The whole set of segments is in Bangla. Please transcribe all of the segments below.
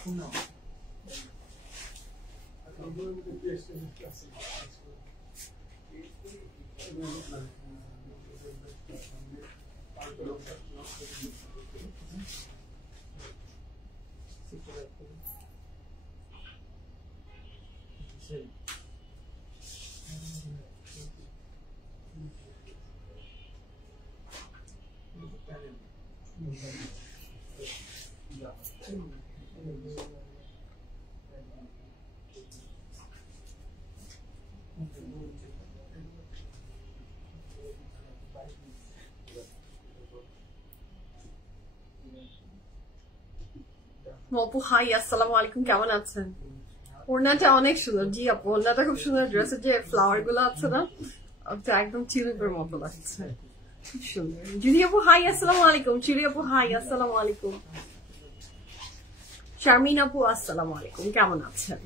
আপু হাই, আসসালামু আলাইকুম, কেমন আছেন? ওড়নাটা অনেক সুন্দর। জি আপু, ওড়নাটা খুব সুন্দর। ড্রেসের যে ফ্লাওয়ার গুলো আছে না, একদম চিরুপের মতো লাগছে, খুব সুন্দর। জুলি আপু হাই, আসসালামু আলাইকুম। চিরি আপু হাই, আসসালামু আলাইকুম। শারমিন আপু আসসালামু আলাইকুম, কেমন আছেন?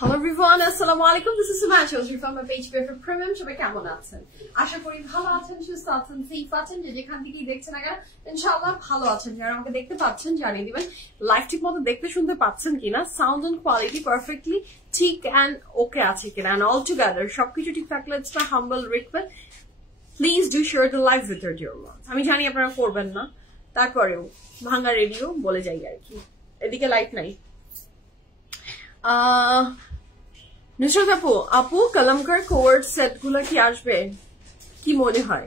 Hello everyone, assalamu alaikum. This is Suman Chowdhury from my page PFF Premium. সবাই কেমন আছেন? আশা করি ভালো আছেন, সুস্থ আছেন, সেফ আছেন। যেখান থেকেই দেখছেন না কেন ইনশাআল্লাহ ভালো আছেন। যারা আমাকে দেখতে পাচ্ছেন জানিয়ে দিবেন লাইভ ঠিক মতো দেখতে শুনতে পাচ্ছেন কিনা, সাউন্ড এন্ড কোয়ালিটি পারফেক্টলি ঠিক এন্ড ওকে আছে কিনা, এন্ড অল টুগেদার সবকিছু ঠিক থাকলে it's my humble request, please do share the live with your deer once. আমি জানি আপনারা করবেন না, তারপরেও ভাঙা রেডিও বলে যাই আর কি। এদিকে লাইট নাই। নুসরাত আপু, আপু কলমকার কোয়ার্ড সেট গুলো কি আসবে? কি মনে হয়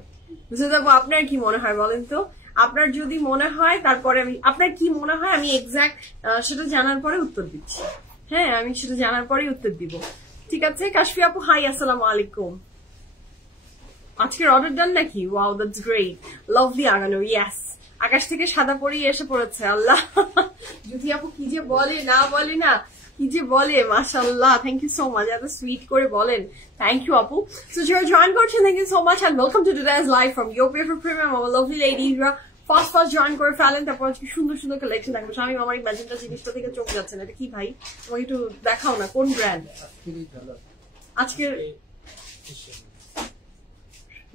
নুসরাত আপু, আপনার কি মনে হয় বলেন তো? আপনার যদি মনে হয় তারপরে আমি, আপনার কি মনে হয় আমি এক্সাক্ট সেটা জানার পরে উত্তর দিচ্ছি। হ্যাঁ, আমি সেটা জানার পরে উত্তর দিব, ঠিক আছে? কাশফি আপু হাই, আসসালামু আলাইকুম। আজকের অর্ডার ডান নাকি? ওয়াও, দ্যাটস গ্রেট, লাভলি আগানো। ইয়েস, আকাশ থেকে সাদা পরি এসে পড়েছে। আল্লাহ, যদি আপু কি যে বলে না বলে না, কি যে বলে, মাশাআল্লাহ, থ্যাংক ইউ সো মাচ, এত সুইট করে বলেন। থ্যাংক ইউ আপু। সো যারা জয়েন করছেন, thank you so much and welcome to today's live from your favourite premium, our lovely লেডিজরা। ফার্স্ট জয়েন করে ফেলেন, তারপর আজকে সুন্দর সুন্দর কালেকশন দেখবো। আমি আমার ম্যাজেন্টা জিনিসটা থেকে চোখ যাচ্ছে না, এটা কি ভাই? আমাকে একটু দেখাও না, কোন ব্র্যান্ড? আজকের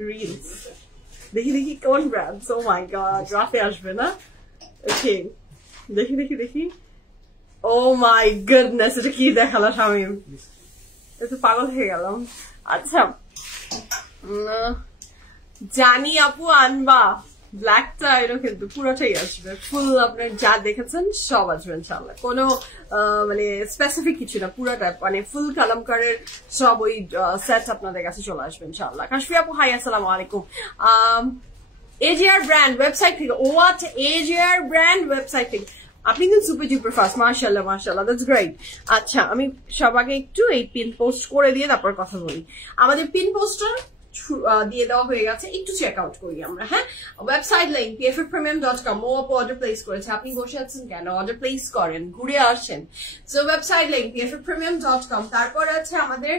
রিলস দেখি দেখি কোন ব্র্যান্ড। ও মাই গড, রাতে আসবে না? ওকে, দেখি দেখি দেখি। Oh my goodness, এটা কি দেখালো শামিম, এটা পাগল হয়ে গেলাম। আচ্ছা, জানি আপু আনবা ব্ল্যাকটা, এটা কিন্তু পুরোটাই আসবে, ফুল আপনার যা দেখেছেন সব আসবে ইনশাআল্লাহ। কোনো মানে স্পেসিফিক কিছু না, পুরোটা মানে ফুল কালামকারের সব ওই সেট আপনাদের কাছে চলে আসবে ইনশাআল্লাহ। কাশফি আপু হাই, আসসালামু আলাইকুম। এজিআর ব্র্যান্ড ওয়েবসাইট থেকে, হোয়াট এজিআর ব্র্যান্ড ওয়েবসাইট থেকে আপনি কিন্তু সুপার ডুপার ফাস্ট, মাশাআল্লাহ মাশাআল্লাহ, দ্যাটস গ্রেট। আচ্ছা, আমি সবাইকে একটু এই পিন পোস্ট করে দিয়ে তারপর কথা বলি। আমাদের পিন পোস্টার দিয়ে দেওয়া হয়ে গেছে, একটু চেক আউট করি আমরা। হ্যাঁ, ওয়েবসাইট লিংক pffpremium.com। ও আপু অর্ডার প্লেস করেছে, আপনি বসে আছেন কেন? অর্ডার প্লেস করেন, ঘুরে আসেন। So website link pffpremium.com। তারপর আছে আমাদের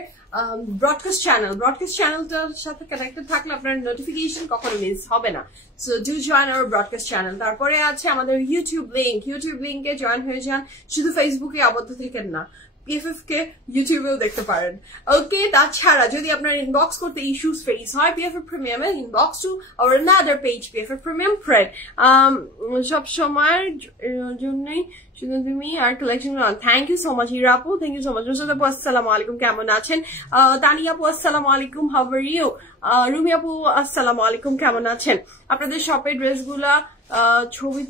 ব্রডকাস্ট চ্যানেল, ব্রডকাস্ট চ্যানেলটার সাথে কানেক্টেড থাকলে আপনার নোটিফিকেশন কখনো মিস হবে না। So do join our broadcast channel. তারপরে আছে আমাদের ইউটিউব লিংক, ইউটিউব লিংকে জয়েন হয়ে যান। শুধু ফেসবুকে আবদ্ধ থাকেন না, PFF কে ইউটিউবেও দেখতে পারেন। ওকে, তাছাড়া যদি আপনার ইনবক্স করতে ইস্যুস ফেস হয়, PFF Premium এর inbox to our another page PFF Premium Fred। সব সময়ের জন্যই শুধু তুমি আর collection. Thank you so much Hira আপু, thank you so much. Rusad আপু আসসালামু আলাইকুম, কেমন আছেন? তানিয়া আপু আসসালামু আলাইকুম, হাউ আর ইউ? রুমি আপু আসসালামু আলাইকুম, কেমন আছেন? আপনাদের শপের ড্রেসগুলা ছবি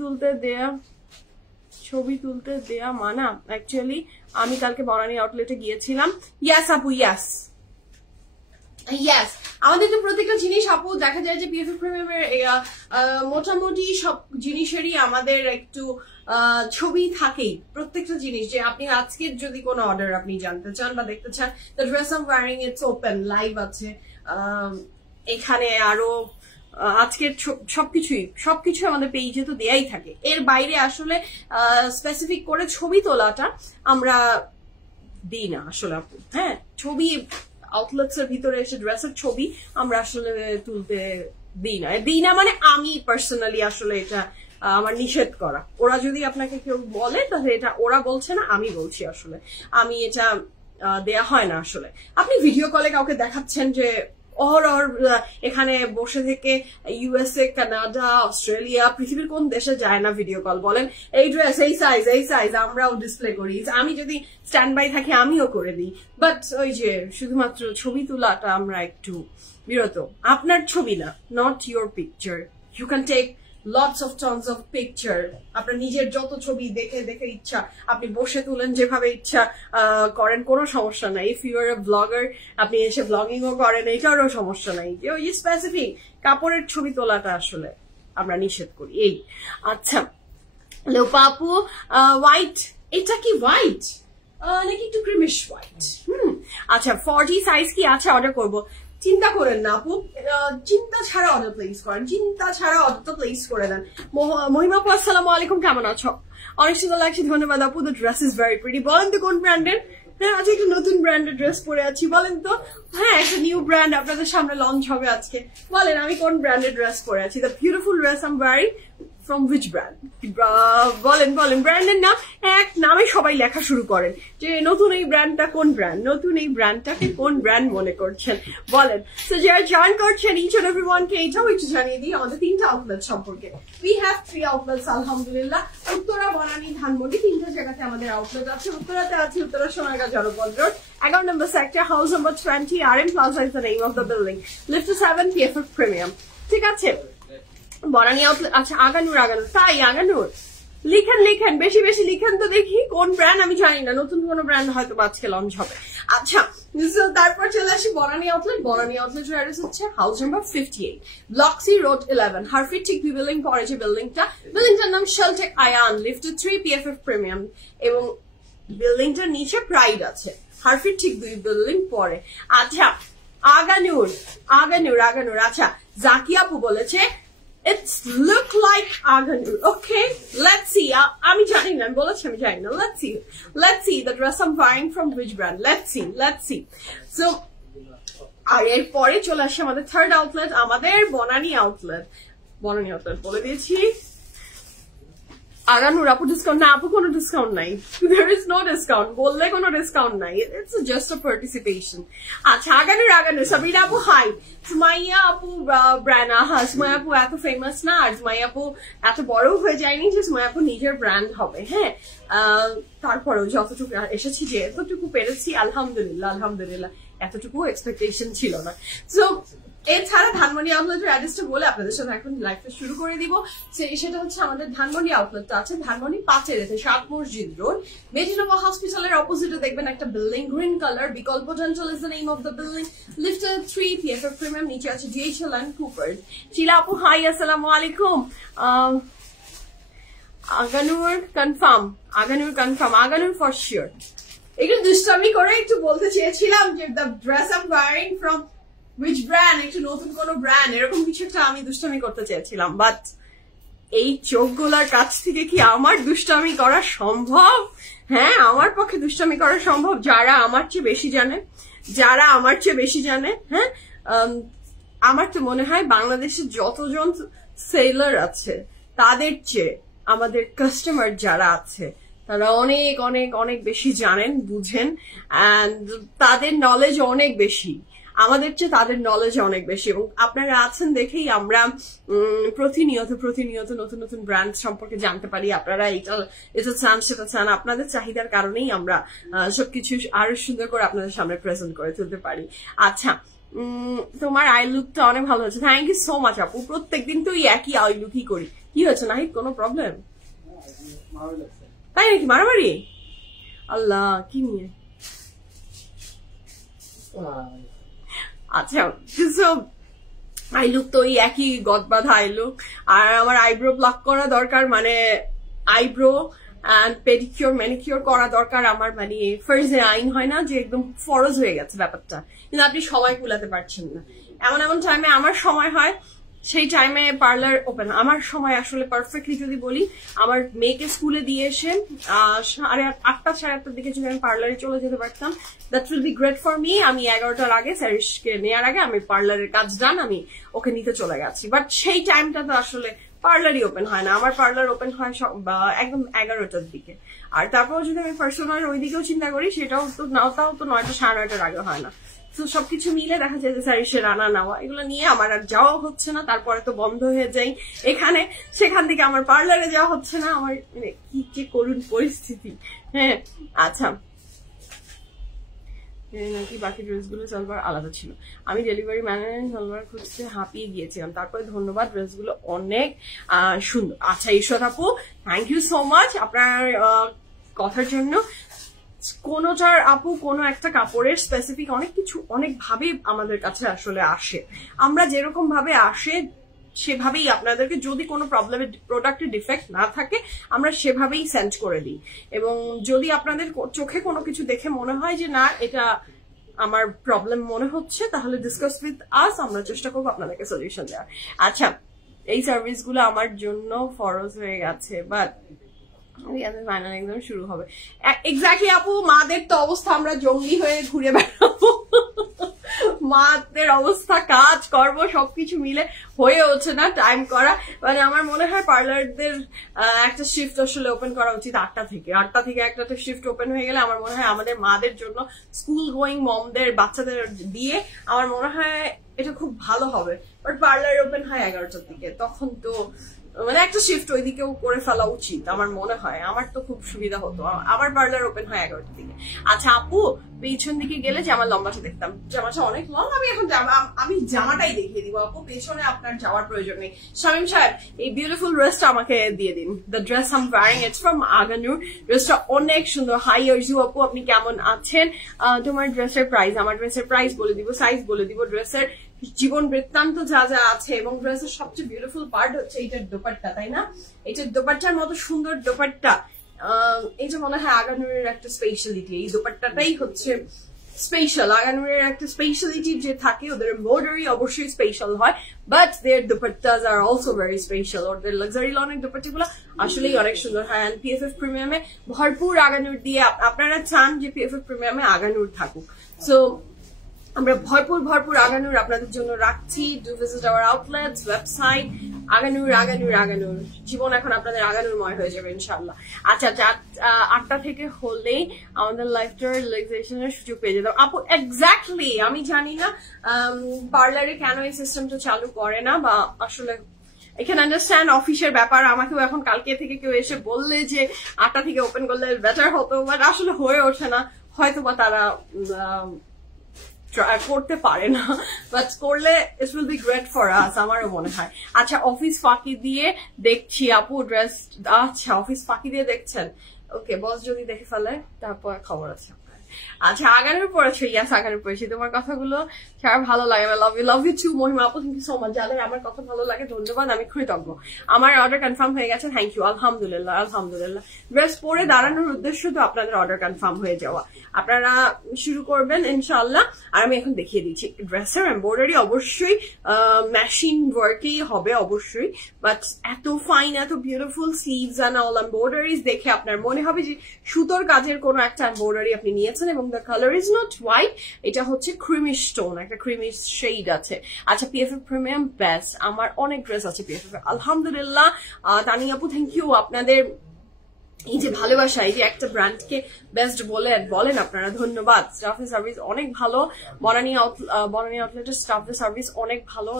তুলতে দেয়া মানা? অ্যাকচুয়ালি আমি কালকে বনানী আউটলেটে গিয়েছিলাম। ইয়াস আপু, ইয়াস ইয়াস, আমাদের তো প্রত্যেকটা জিনিস আপু দেখা যায় যে PFF প্রিমিয়ামের মোটামুটি সব জিনিসেরই আমাদের একটু ছবি থাকেই, প্রত্যেকটা জিনিস। যে আপনি আজকের যদি কোনো অর্ডার আপনি জানতে চান বা দেখতে চান, the dress am wearing it's open, live আছে এখানে। আরো আজকের সবকিছু আমাদের পেজে তো দেয়াই থাকে। এর বাইরে আসলে স্পেসিফিক করে ছবি তোলাটা আমরা দিই না আসলে আপু। হ্যাঁ, ছবি আউটলেটস এর ভিতরে এসে ড্রেসের ছবি আমরা আসলে তুলতে দিই না মানে আমি পার্সোনালি আসলে এটা আমার নিষেধ করা। ওরা যদি আপনাকে কেউ বলে তাহলে এটা ওরা বলছে না, আমি বলছি। আসলে আমি এটা দেয়া হয় না। আসলে আপনি ভিডিও কলে কাউকে দেখাচ্ছেন যে অহরহ এখানে বসে থেকে ইউএসএ, কানাডা, অস্ট্রেলিয়া, পৃথিবীর কোন দেশে যায় না ভিডিও কল? বলেন এই ড্রেস, এই সাইজ আমরাও ডিসপ্লে করি। আমি যদি স্ট্যান্ড বাই থাকি আমিও করে দিই, বাট ওই যে শুধুমাত্র ছবি তোলাটা আমরা একটু বিরত। আপনার ছবি না, not your picture. You can take lots of tons of picture. আপনার নিজের যত ছবি দেখে দেখে ইচ্ছা আপনি বসে তুলেন, যেভাবে ইচ্ছা করেন, কোনো সমস্যা নাই। If you are a blogger, আপনি এসে ব্লগিংও করেন, এটারও সমস্যা নাই। ওই স্পেসিফিক কাপড়ের ছবি তোলাটা আসলে আমরা নিষেধ করি। এই আচ্ছা লোপা আপু, হোয়াইট, এটা কি হোয়াইট নাকি একটু ক্রিমিশ হোয়াইট? আচ্ছা 40 সাইজ কি আছে? অর্ডার করবো? চিন্তা করেন না আপু, চিন্তা ছাড়া অর্ডার প্লেস করেন, চিন্তা ছাড়া অর্ডারটা প্লেস করে দেন। মহিমা আপু আসসালামু আলাইকুম, কেমন আছো? অনেক সুন্দর লাগছে, ধন্যবাদ আপু। The dress is very pretty. বলেন তো কোন ব্র্যান্ডের? হ্যাঁ আজকে একটা নতুন ব্র্যান্ডের ড্রেস পরে আছি, বলেন তো। হ্যাঁ একটা নিউ ব্র্যান্ড আপনাদের সামনে লঞ্চ হবে আজকে। বলেন আমি কোন ব্র্যান্ডের ড্রেস পরে আছি? The beautiful dress I am wearing from which brand? বলেন ব্র্যান্ডের নাম, এক নামে সবাই লেখা শুরু করেন যে নতুন এই ব্র্যান্ডটা কোন ব্র্যান্ড, নতুন এই ব্র্যান্ডটাকে কোন ব্র্যান্ড মনে করছেন বলেন। তো যারা জয়েন করছেন ইচ এন্ড এভরিওয়ানকে এটাও একটু জানিয়ে দিই আমাদের 3টা আউটলেট সম্পর্কে। উই হ্যাভ 3 আউটলেটস আলহামদুলিল্লাহ। উত্তরা, বনানী, ধানমন্ডি, 3টা জায়গাতে আমাদের আউটলেট আছে। উত্তরাতে আছে উত্তরা সোনারগাঁ জনপদ রোড, 11 নম্বর sector, house number 20, RM Plaza is the name of the building, lift 7, PFF Premium। ঠিক আছে, বনানী আউটলেট। আচ্ছা আগানুর, তাই আগানুর লিখেন বেশি বেশি লিখেন তো দেখি কোন ব্র্যান্ড। আমি জানি না, নতুন কোন ব্র্যান্ড হয়তো আজকে লঞ্চ হবে। আচ্ছা তারপর চলে আসি বনানী আউটলেট। বনানী আউটলেটের অ্যাড্রেস হচ্ছে house number 58, block C, road 11, হারফিট ঠিক বিল্ডিং পরে যে বিল্ডিংটার নাম Sheltech Ayaan, lift 3, PFF premium, এবং বিল্ডিংটার নিচে প্রাইড আছে, হারফিট ঠিক 2 বিল্ডিং পরে। আচ্ছা আগানুর। আচ্ছা জাকি আপু বলেছে it's look like Aganur. Okay, let's see. আমি জানি না, বলেছি আমি জানি না। Let's see the dress I'm buying from which brand. Let's see. So আর এর পরে চলে আসে আমাদের 3rd আউটলেট, আমাদের বনানী আউটলেট বলে দিয়েছি। আগানুর আপু ডিসকাউন্ট না? আপু কোনো ডিসকাউন্ট নাই, there is no discount, বললে কোনো ডিসকাউন্ট নাই, it's just a participation। আচ্ছা আগানুর সাবিনা আপু হাই। সুমাইয়া আপু ব্র্যান্ড, সুমাইয়া আপু এত ফেমাস না, আর সুমাইয়া আপু এত বড় হয়ে যায়নি যে সুমাইয়া আপু নিজের ব্র্যান্ড হবে। হ্যাঁ তারপরেও যতটুকু এসেছি, যে এতটুকু পেরেছি আলহামদুলিল্লাহ, এতটুকু এক্সপেকটেশন ছিল না। সো এছাড়া ধানমন্ডি আউটলেটের অ্যাড্রেসটা বলে আপনাদের সাথে এখন লাইভটা শুরু করে দিব। সেটা হচ্ছে আমাদের ধানমন্ডি আউটলেটটা আছে ধানমন্ডি 5-এর 7 মসজিদ রোড, মেডিনোভা হসপিটালের অপোজিটে দেখবেন একটা বিল্ডিং, গ্রিন কালার, বিকল্প dental is the name of the building, lifted 3, PFF premium, নিচে আছে DHL and Coopers। শিলা আপু হাই, আসসালামু আলাইকুম। Aghanoor confirm, Aghanoor for sure. একটু দুষ্টামি করে একটু বলতে চেয়েছিলাম যে the dress I am wearing from which brand, একটু নতুন কোন ব্র্যান্ড, এরকম কিছু একটা আমি দুষ্টামি করতে চেয়েছিলাম, বাট এই চোখগুলার কাছ থেকে কি আমার দুষ্টামি করা সম্ভব? হ্যাঁ আমার পক্ষে দুষ্টামি করা সম্ভব, যারা আমার চেয়ে বেশি জানে। হ্যাঁ আমার তো মনে হয় বাংলাদেশের যতজন সেলার আছে তাদের চেয়ে আমাদের কাস্টমার যারা আছে তারা অনেক অনেক অনেক বেশি জানেন, বুঝেন, অ্যান্ড তাদের নলেজ অনেক বেশি, আমাদের চেয়ে তাদের নলেজ অনেক বেশি। এবং আপনারা আছেন দেখেই আমরা প্রতিনিয়ত নতুন নতুন ব্র্যান্ড সম্পর্কে জানতে পারি। আপনারা এটা চান, সেটা চান, আপনাদের চাহিদার কারণেই আমরা সবকিছু আরো সুন্দর করে আপনাদের সামনে প্রেজেন্ট করে তুলতে পারি। আচ্ছা তোমার আই লুকটা অনেক ভালো হচ্ছে, থ্যাংক ইউ সো মাচ আপু। প্রত্যেকদিন তো একই আই লুকই করি, কি হচ্ছে নাহিদ, কোনো প্রবলেম? তাই নাকি, মারামারি? আল্লাহ কি নিয়ে? আচ্ছা আই লুক তো একই গদবাধা আই লুক। আর আমার আইব্রো প্লাক করা দরকার, মানে আইব্রো অ্যান্ড পেডিকিউর ম্যানিকিউর করা দরকার আমার, মানে ফার্জে আইন হয় না যে একদম ফরজ হয়ে গেছে ব্যাপারটা, কিন্তু আপনি সময় কুলাতে পারছেন না। এমন টাইমে আমার সময় হয়, সেই টাইমে পার্লার ওপেন। আমার সময় আসলে পারফেক্টলি যদি বলি, আমার মেয়েকে স্কুলে দিয়ে এসে 8টা সাড়ে 8টার দিকে যদি আমি পার্লারে চলে যেতে পারতাম, that will be great for me. আমি 11টার আগে স্যারিশকে নেওয়ার আগে আমি পার্লারের কাজ ডান, আমি ওকে নিতে চলে গেছি। বাট সেই টাইমটা তো আসলে পার্লারই ওপেন হয় না, আমার পার্লার ওপেন হয় একদম 11টার দিকে। আর তারপর যদি আমি পার্সোনাল ওই দিকেও চিন্তা করি, সেটাও তো 9টা সাড়ে 9টার আগে হয় না। তো সবকিছু মিলে দেখা যায় যে সারিসের রান্না নেওয়া এগুলো নিয়ে আমার আর যাওয়া হচ্ছে না, তারপরে তো বন্ধ হয়ে যাই এখানে, সেখান থেকে আমার পার্লারে যাওয়া হচ্ছে না, আমার মানে কি যে করুন পরিস্থিতি। হ্যাঁ আচ্ছা, নাকি বাকি ড্রেসগুলো সালোয়ার আলাদা ছিল, আমি ডেলিভারি ম্যানের সালোয়ার খুঁজতে হাঁপিয়ে গিয়েছিলাম, তারপরে ধন্যবাদ, ড্রেসগুলো অনেক সুন্দর। আচ্ছা ঈশ্বর আপু, থ্যাংক ইউ সো মাচ আপনার কথার জন্য। কোনোটার আপু কোনো একটা কাপড়ের স্পেসিফিক অনেক কিছু অনেকভাবে আমাদের কাছে আসলে আসে, আমরা যেরকম ভাবে আসে সেভাবেই আপনাদেরকে, যদি কোনো প্রবলেমের প্রোডাক্টের ডিফেক্ট না থাকে আমরা সেভাবেই সেন্ড করে দিই, এবং যদি আপনাদের চোখে কোনো কিছু দেখে মনে হয় যে না এটা আমার প্রবলেম মনে হচ্ছে, তাহলে ডিসকাস উইথ আস, আমরা চেষ্টা করবো আপনাদেরকে সলিউশন দেওয়ার। আচ্ছা, এই সার্ভিসগুলো আমার জন্য ফরজ হয়ে গেছে, বাট ফাইনাল একদম শুরু হবে। এক্স্যাক্টলি আপু, মাদের তো অবস্থা, আমরা জঙ্গি হয়ে ঘুরে বেড়াবো, মাদের অবস্থা, কাজ কর্ম সবকিছু মিলে হয়ে ওঠে না টাইম করা। মানে আমার মনে হয় পার্লারদের একটা শিফট আসলে ওপেন করা উচিত 8টা থেকে, 8টা থেকে একটা শিফট ওপেন হয়ে গেলে আমার মনে হয় আমাদের মাদের জন্য, স্কুল গোয়িং মমদের বাচ্চাদের দিয়ে আমার মনে হয় এটা খুব ভালো হবে। বাট পার্লার ওপেন হয় 11টার দিকে, তখন তো মানে একটা শিফট ওইদিকেও করে ফেলা উচিত আমার মনে হয়, আমার তো খুব সুবিধা হতো। আমার পার্লার ওপেন হয় 11টার দিকে। আচ্ছা আপু, পেছন দিকে গেলে যে আমার লম্বাটা দেখতাম, জামাটা অনেক লং, আমি এখন আমি জামাটাই দেখিয়ে দিব আপু, পেছনে আপনার যাওয়ার প্রয়োজন নেই। শামিম সাহেব, এই বিউটিফুল ড্রেসটা আমাকে দিয়ে দিন। The dress I am wearing, it's from Agha Noor, ড্রেসটা অনেক সুন্দর। হাই ইয়ার্স ইউ আপু, আপনি কেমন আছেন? তোমার ড্রেসের প্রাইস, আমার ড্রেসের প্রাইস বলে দিব, সাইজ বলে দিব, ড্রেসের জীবন বৃত্তান্ত যা যা আছে, এবং ড্রেসের সবচেয়ে বিউটিফুল পার্ট হচ্ছে এইটার দোপাট্টা, তাই না? এইটার দোপাট্টার মতো সুন্দর দোপাট্টা, এইটা মনে হয় আগানুরের একটা স্পেশালিটি, এই দোপাট্টাটাই হচ্ছে স্পেশাল। আগানুরের একটা স্পেশালিটি যে থাকে, ওদের এমব্রয়ডারি অবশ্যই স্পেশাল হয়, but their dupattas are also very special. ওদের লাক্সারি লনের দোপাট্টাগুলো আসলেই অনেক সুন্দর হয়। অ্যান্ড পিএফএফ প্রিমিয়ামে ভরপুর আগানুর দিয়ে, আপনারা চান যে পিএফএফ প্রিমিয়ামে আগানুর থাকুক, সো আমরা ভরপুর আগানুর আপনাদের জন্য রাখছি। Do visit our outlets, website, Agha Noor Agha Noor Agha Noor, জীবন এখন আপনাদের আগানুরময় হয়ে যাবে ইনশাল্লাহ। আচ্ছা, 8টা থেকে হলেই আমাদের লাইফটার রিল্যাক্সেশনের সুযোগ পেয়ে যেতাম আপু। এক্স্যাক্টলি, আমি জানি না পার্লারে কেন এই সিস্টেমটা চালু করে না, বা আসলে I can understand অফিসের ব্যাপার, আমাকেও এখন কালকে থেকে কেউ এসে বললে যে 8টা থেকে ওপেন করলে বেটার হতো, বাট আসলে হয়ে ওঠে না, হয়তো বা তারা করতে পারে না, বাট করলে it will be great for us, আমারও মনে হয়। আচ্ছা, অফিস ফাঁকি দিয়ে দেখছি আপু ড্রেস, আচ্ছা অফিস ফাঁকি দিয়ে দেখছেন, ওকে, বস যদি দেখে ফেলে তারপর খবর আছে। আচ্ছা, আগানোর পড়েছো? ইয়াস, আগানোর পড়েছি। তোমার কথাগুলো সারা ভালো লাগে, লাভ ইউ টু মহিমা আপু, থ্যাংক ইউ সো মাচ। যাদের আমার কথা ভালো লাগে ধন্যবাদ, আমি কৃতজ্ঞ। আমার অর্ডার কনফার্ম হয়ে গেছে, থ্যাংক ইউ, আলহামদুলিল্লাহ আলহামদুলিল্লাহ। ড্রেস পরে দাঁড়ানোর উদ্দেশ্য তো আপনাদের অর্ডার কনফার্ম হয়ে যাওয়া, আপনারা শুরু করবেন ইনশাল্লাহ। আর আমি এখন দেখিয়ে দিচ্ছি, ড্রেসের এমব্রয়ডারি অবশ্যই মেশিন ওয়ার্কেই হবে অবশ্যই, বাট এত ফাইন, এত beautiful sleeves and all embroideries দেখে আপনার মনে হবে যে সুতোর কাজের কোনো একটা এমব্রয়ডারি আপনি নিয়েছেন, এবং the colour is not white, এটা হচ্ছে ক্রিমি স্টোন, একটা ক্রিমি শেড আছে। আচ্ছা, পিএফএফ প্রিমিয়াম বেস্ট, আমার অনেক ড্রেস আছে পিএফএফ, আলহামদুলিল্লাহ। তানি আপু, থ্যাংক ইউ, আপনাদের এই যে ভালোবাসা, এই যে একটা ব্র্যান্ডকে বেস্ট বলেন আপনারা, ধন্যবাদ। স্টাফের সার্ভিস অনেক ভালো, বনানী আউটলেটের স্টাফের সার্ভিস অনেক ভালো,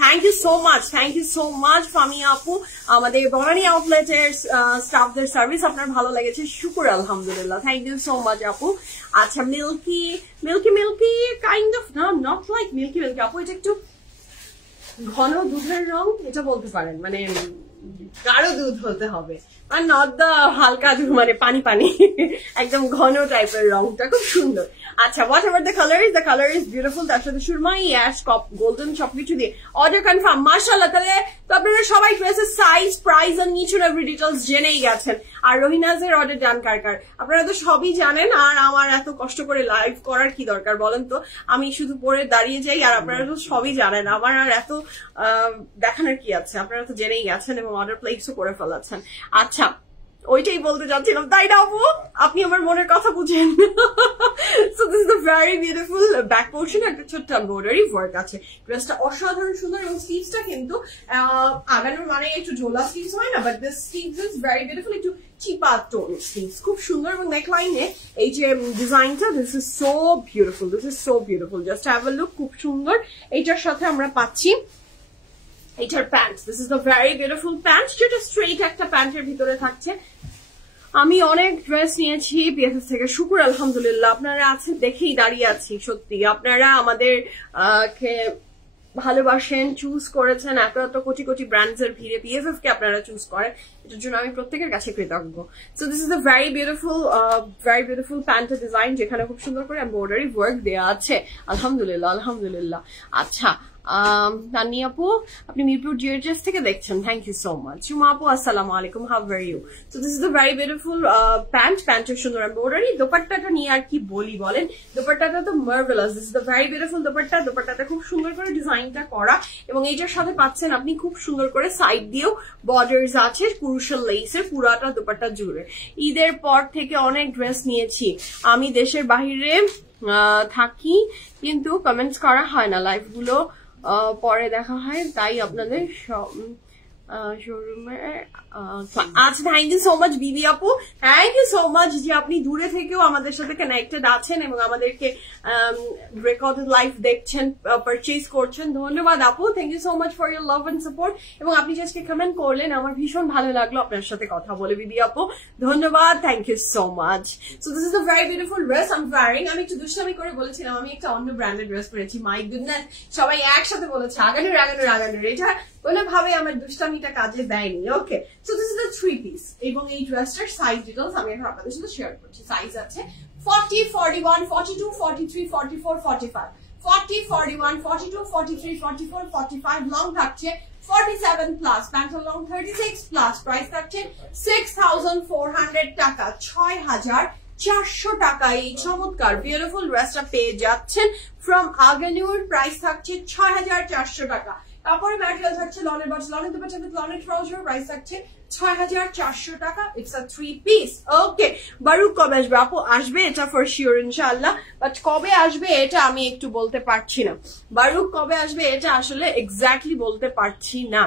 thank you so much, thank you so much Famia আপু। আমাদের বনানী আউটলেটের স্টাফদের সার্ভিস আপনার ভালো লেগেছে, শুকুর আলহামদুলিল্লাহ, থ্যাংক ইউ সো মাচ আপু। আচ্ছা, milky kind of, not like milky আপু, এটা একটু ঘন দুধের রং, এটা বলতে পারেন, মানে গাঢ় দুধ হতে হবে, আর নট দা হালকা দুধ, মানে পানি একদম ঘন টাইপের রংটা, খুব সুন্দর। আচ্ছা, what ever the colour is beautiful, তার সাথে সুরমাই, অ্যাশ, গোল্ডেন সবকিছু দিয়ে অর্ডার কনফার্ম, মাশাআল্লাহ। তাহলে তো আপনারা সবাই ড্রেসের সাইজ, প্রাইস আর নিচ এন্ড এভরি ডিটেইলস জেনেই গেছেন। আর রহিনাজের অর্ডার ডান কার, আপনারা তো সবই জানেন, আর আমার এত কষ্ট করে লাইভ করার কি দরকার বলেন তো, আমি শুধু পরে দাঁড়িয়ে যাই, আর আপনারা তো সবই জানেন, আমার আর এত দেখানোর কি আছে, আপনারা তো জেনেই গেছেন এবং অর্ডার প্লেসও করে ফেলাচ্ছেন। আচ্ছা, ওইটাই বলতে চাচ্ছিলাম, তাই না আপু? আপনি আমার মনের কথা বুঝেন। So this is the very beautiful back portion, একটা ছোট্ট এমব্রয়ডারি ওয়ার্ক আছে। ড্রেসটা অসাধারণ সুন্দর এবং স্লিভসটা কিন্তু আগানোর মানে একটু ঝোলা স্লিভস হয় না, but this sleeves is very beautiful, একটু চিপা টোন স্লিভস, খুব সুন্দর। এবং নেকলাইনে এই যে ডিজাইনটা, this is so beautiful, this is so beautiful, just have a look, খুব সুন্দর। এইটার সাথে আমরা পাচ্ছি এটার pant, this is the very beautiful pant, যেটা স্ট্রেইট একটা প্যান্টের ভিতরে থাকছে। আমি অনেক ড্রেস নিয়েছি পিএফএস থেকে, শুকুর আলহামদুলিল্লাহ। আপনারা আছেন দেখেই দাঁড়িয়ে আছি, সত্যি আপনারা আমাদের ভালোবাসেন, চুজ করেছেন, এত এত কোটি কোটি ব্র্যান্ডস এর ভিড়ে পিএফএফ কে আপনারা চুজ করেন, এটার জন্য আমি প্রত্যেকের কাছে কৃতজ্ঞ। So this is a very beautiful প্যান্টের ডিজাইন, যেখানে খুব সুন্দর করে এমব্রয়ডারি ওয়ার্ক দেওয়া আছে, আলহামদুলিল্লাহ আলহামদুলিল্লাহ। আচ্ছা নানি আপু, আপনি মিরপুর জিএচএস থেকে দেখছেন, thank you so much. Suma আপু আসসালামু আলাইকুম, how are you? So this is the very beautiful প্যান্টের সুন্দর এমব্রয়ডারি। দোপাট্টাটা নিয়ে আর কি বলি বলেন, দোপাট্টাটা তো marvellous, this is the very beautiful দোপাট্টাটা খুব সুন্দর করে ডিজাইনটা করা, এবং এইটার সাথে পাচ্ছেন আপনি খুব সুন্দর করে সাইড দিয়েও বর্ডার্স আছে ক্রুশাল লেসের, পুরাটা দোপাট্টা জুড়ে। ঈদের পর থেকে অনেক ড্রেস নিয়েছি, আমি দেশের বাহিরে থাকি কিন্তু কমেন্টস করা হয় না, লাইভ গুলো পরে দেখা হয়, তাই আপনাদের শোরুমে। আচ্ছা, থ্যাংক ইউ সো মাচ বিবি আপু, থ্যাংক ইউ সো মাচ যে আপনি দূরে থেকেও আমাদের সাথে কানেক্টেড আছেন এবং আমাদেরকে রেকর্ডেড লাইভ দেখছেন, পারচেজ করছেন। ধন্যবাদ আপু, thank you so much for your love and support. এবং আপনি যে আজকে কমেন্ট করলেন, আমার ভীষণ ভালো লাগলো আপনার সাথে কথা বলে বিবি আপু, ধন্যবাদ, thank you so much. So this is a very beautiful dress I am wearing. আমি একটু দুষ্টামি করে বলেছিলাম আমি একটা অন্য ব্র্যান্ডের ড্রেস পরেছি, মাই গুডনেস, সবাই একসাথে বলেছে আগানুর। এটা কোনোভাবে আমার দুষ্টামিটা কাজে দেয়নি। Okay, so this is the 3 piece, এবং এই ড্রেসটার সাইজ ডিটেইলস আমি এখন আপনাদের সাথে শেয়ার করছি। সাইজ আছে 40, 41, 42, 43, 44, 45, 40, 41, 42, 43, 44, 45, লং থাকছে 47 প্লাস, প্যান্টের লং 36 প্লাস, প্রাইস থাকছে 6400 টাকা, 6400 টাকা। এই চমৎকার বিউটিফুল ড্রেসটা পেয়ে যাচ্ছেন ফ্রম আগানুর, প্রাইস থাকছে 6400 টাকা। কাপড়ের ম্যাটেরিয়াল থাকছে লনের বডি, লনের দুপাট্টা উইথ লনের ট্রাউজার, প্রাইস থাকছে 6400 টাকা। It's a 3 piece. ওকে, বারুক কবে আসবে আপু? আসবে এটা ফর শিওর ইনশাআল্লাহ, বাট কবে আসবে এটা আমি একটু বলতে পারছি না। বারুক কবে আসবে এটা আসলে এক্স্যাক্টলি বলতে পারছি না।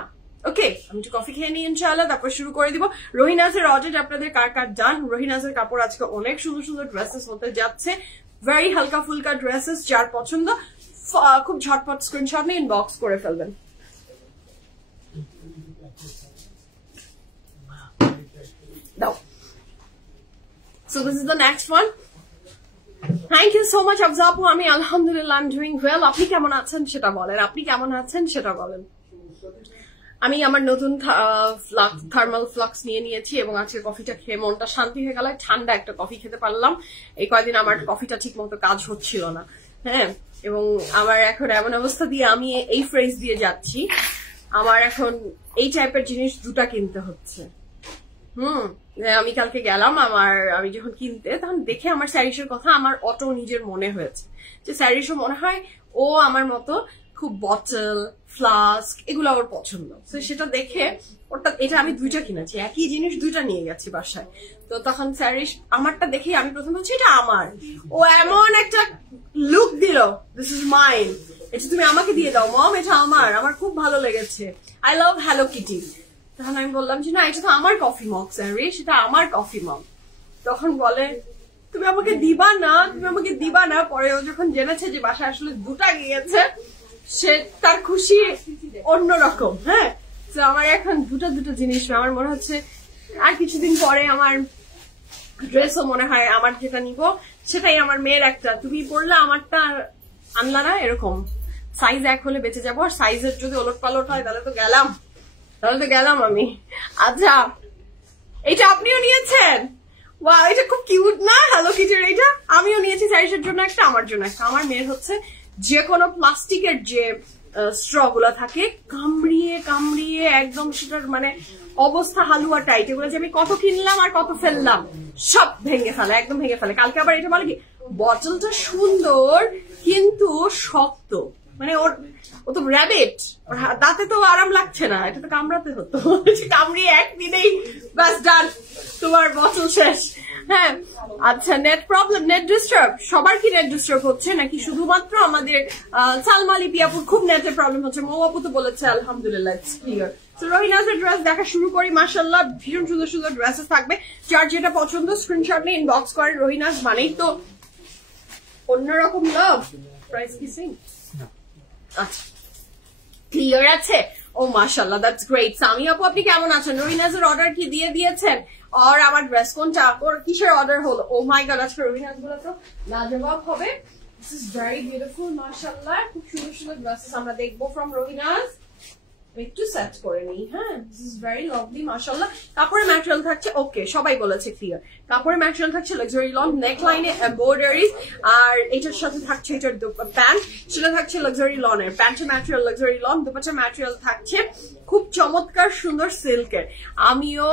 ওকে, আমি একটু কফি খেয়ে নিই ইনশাআল্লাহ, তারপর শুরু করে দিব। রহিনাজের অর্ডার আপনাদের কার কার ডান? রহিনাজের কাপড় আজকে অনেক সুন্দর সুন্দর ড্রেসেস হতে যাচ্ছে, ভেরি হালকা ফুলকা ড্রেসেস, যার পছন্দ খুব ঝটপট স্ক্রিনশট নিয়ে ইনবক্স করে ফেলবেন। দাও। So this is the next one. Thank you so much Afza আপু, আমি আলহামদুলিল্লাহ I'm doing well। আপনি কেমন আছেন সেটা বলেন, আপনি কেমন আছেন সেটা বলেন। আমি আমার নতুন থার্মাল ফ্লাক্স নিয়ে নিয়েছি এবং আজকে কফিটা খেয়ে মনটা শান্তি হয়ে গেল, ঠান্ডা একটা কফি খেতে পারলাম। এই কয়েকদিন আমার কফিটা ঠিক মতো কাজ হচ্ছিল না, হ্যাঁ, এবং আমার এখন এমন অবস্থা দিয়ে আমি এই ফ্রেজ দিয়ে যাচ্ছি, আমার এখন এই টাইপের জিনিস দুটা কিনতে হচ্ছে। আমি কালকে গেলাম, আমি যখন কিনতে তখন দেখে আমার স্যারিসের কথা আমার অটো নিজের মনে হয়েছে, যে স্যারিসও মনে হয় ও আমার মতো খুব বটল ফ্লাস্ক এগুলো ওর পছন্দ। তো সেটা দেখে এটা আমি দুইটা কিনেছি, একই জিনিস দুইটা নিয়ে গেছি বাসায়। তো তখন স্যারিস আমারটা দেখে আমি প্রথম বলছি এটা আমার, ও এমন একটা লুক দিল, দিস ইজ মাইন, এটা তুমি আমাকে দিয়ে দাও মম, এটা আমার খুব ভালো লেগেছে, আই লাভ হ্যালো কিটি। তখন আমি বললাম যে না, এটা তো আমার কফি মগ স্যারি, সেটা আমার কফি মগ। তখন বলে তুমি আমাকে দিবা না, তুমি আমাকে দিবা না। পরে ও যখন জেনেছে যে বাসায় আসলে দুটা গিয়েছে, সে তার খুশি অন্যরকম। হ্যাঁ, তো আমার এখন দুটো জিনিস, আমার মনে হচ্ছে আর কিছুদিন পরে আমার ড্রেসও মনে হয় আমার যেটা নিব সেটাই আমার মেয়ের একটা, তুমি পড়লে আমারটা আনলা না, এরকম সাইজ এক হলে বেঁচে যাবো। আর সাইজের যদি ওলট পালট হয় তাহলে তো গেলাম আমি। আচ্ছা, এটা আপনিও নিয়েছেন? ওয়াও, এটা খুব কিউট না হ্যালো কিটির? এটা আমিও নিয়েছি সাইজের জন্য একটা, আমার জন্য একটা। আমার মেয়ের হচ্ছে যে কোনো প্লাস্টিকের যে স্ট্র গুলা থাকে কামড়িয়ে একদম সেটার মানে অবস্থা হালুয়া টাইট, এগুলো যে আমি কত কিনলাম আর কত ফেললাম সব একদম ভেঙে ফেলে। কালকে আবার এটা বলে কি, বটলটা সুন্দর কিন্তু শক্ত, মানে ও তো র্যাবিট, ওর দাঁতে তো আরাম লাগছে না, এটা তো কামড়াতে হতো, কামড়িয়ে একদিনেই বাস ডান, তোমার বছর শেষ। হ্যাঁ আচ্ছা, নেট প্রবলেম, নেট ডিস্টার্ব, সবার কি নেট ডিস্টার্ব হচ্ছে নাকি শুধুমাত্র আমাদের সালমা লিপি আপুর খুব নেটের প্রবলেম হচ্ছে? মৌ আপু তো বলেছে আলহামদুলিল্লাহ ইটস ক্লিয়ার। তো রহিনাজের ড্রেস দেখা শুরু করি, মাশাআল্লাহ ভীষণ সুন্দর সুন্দর ড্রেসেস থাকবে, যার যেটা পছন্দ স্ক্রিনশট নিয়ে ইনবক্স করেন। রহিনাজ মানেই তো অন্যরকম লাভ। প্রাইস কি সেম? আচ্ছা ক্লিয়ার আছে। ও মাশাআল্লাহ দ্যাটস গ্রেট। সামি আপু আপনি কেমন আছেন? রহিনাজের অর্ডার কি দিয়ে দিয়েছেন? আর আমার ড্রেস কোনটা, ওর কিসের অর্ডার হলো? ও মাই গড, আজকে রহিনাজ গুলো তো লাজবাব হবে। দিস ইজ ভেরি বিউটিফুল মাশাআল্লাহ, খুব সুন্দর সুন্দর ড্রেসেস আমরা দেখবো ফ্রম রহিনাজ। একটু সেট করে নিই। হ্যাঁ দিস ইজ ভেরি লাভলি মাশাআল্লাহ। কাপড়ের ম্যাটেরিয়াল থাকছে, ওকে সবাই বলেছে ক্লিয়ার, কাপড়ের ম্যাটেরিয়াল থাকছে লাক্সারি লং, নেক লাইনে এমব্রয়ডারিজ, আর এটার সাথে থাকছে এটার প্যান্ট, সেটা থাকছে লাক্সারি লনের, প্যান্টের ম্যাটেরিয়াল লাক্সারি লন, দুপাটার ম্যাটেরিয়াল থাকছে খুব চমৎকার সুন্দর সিল্কের। আমিও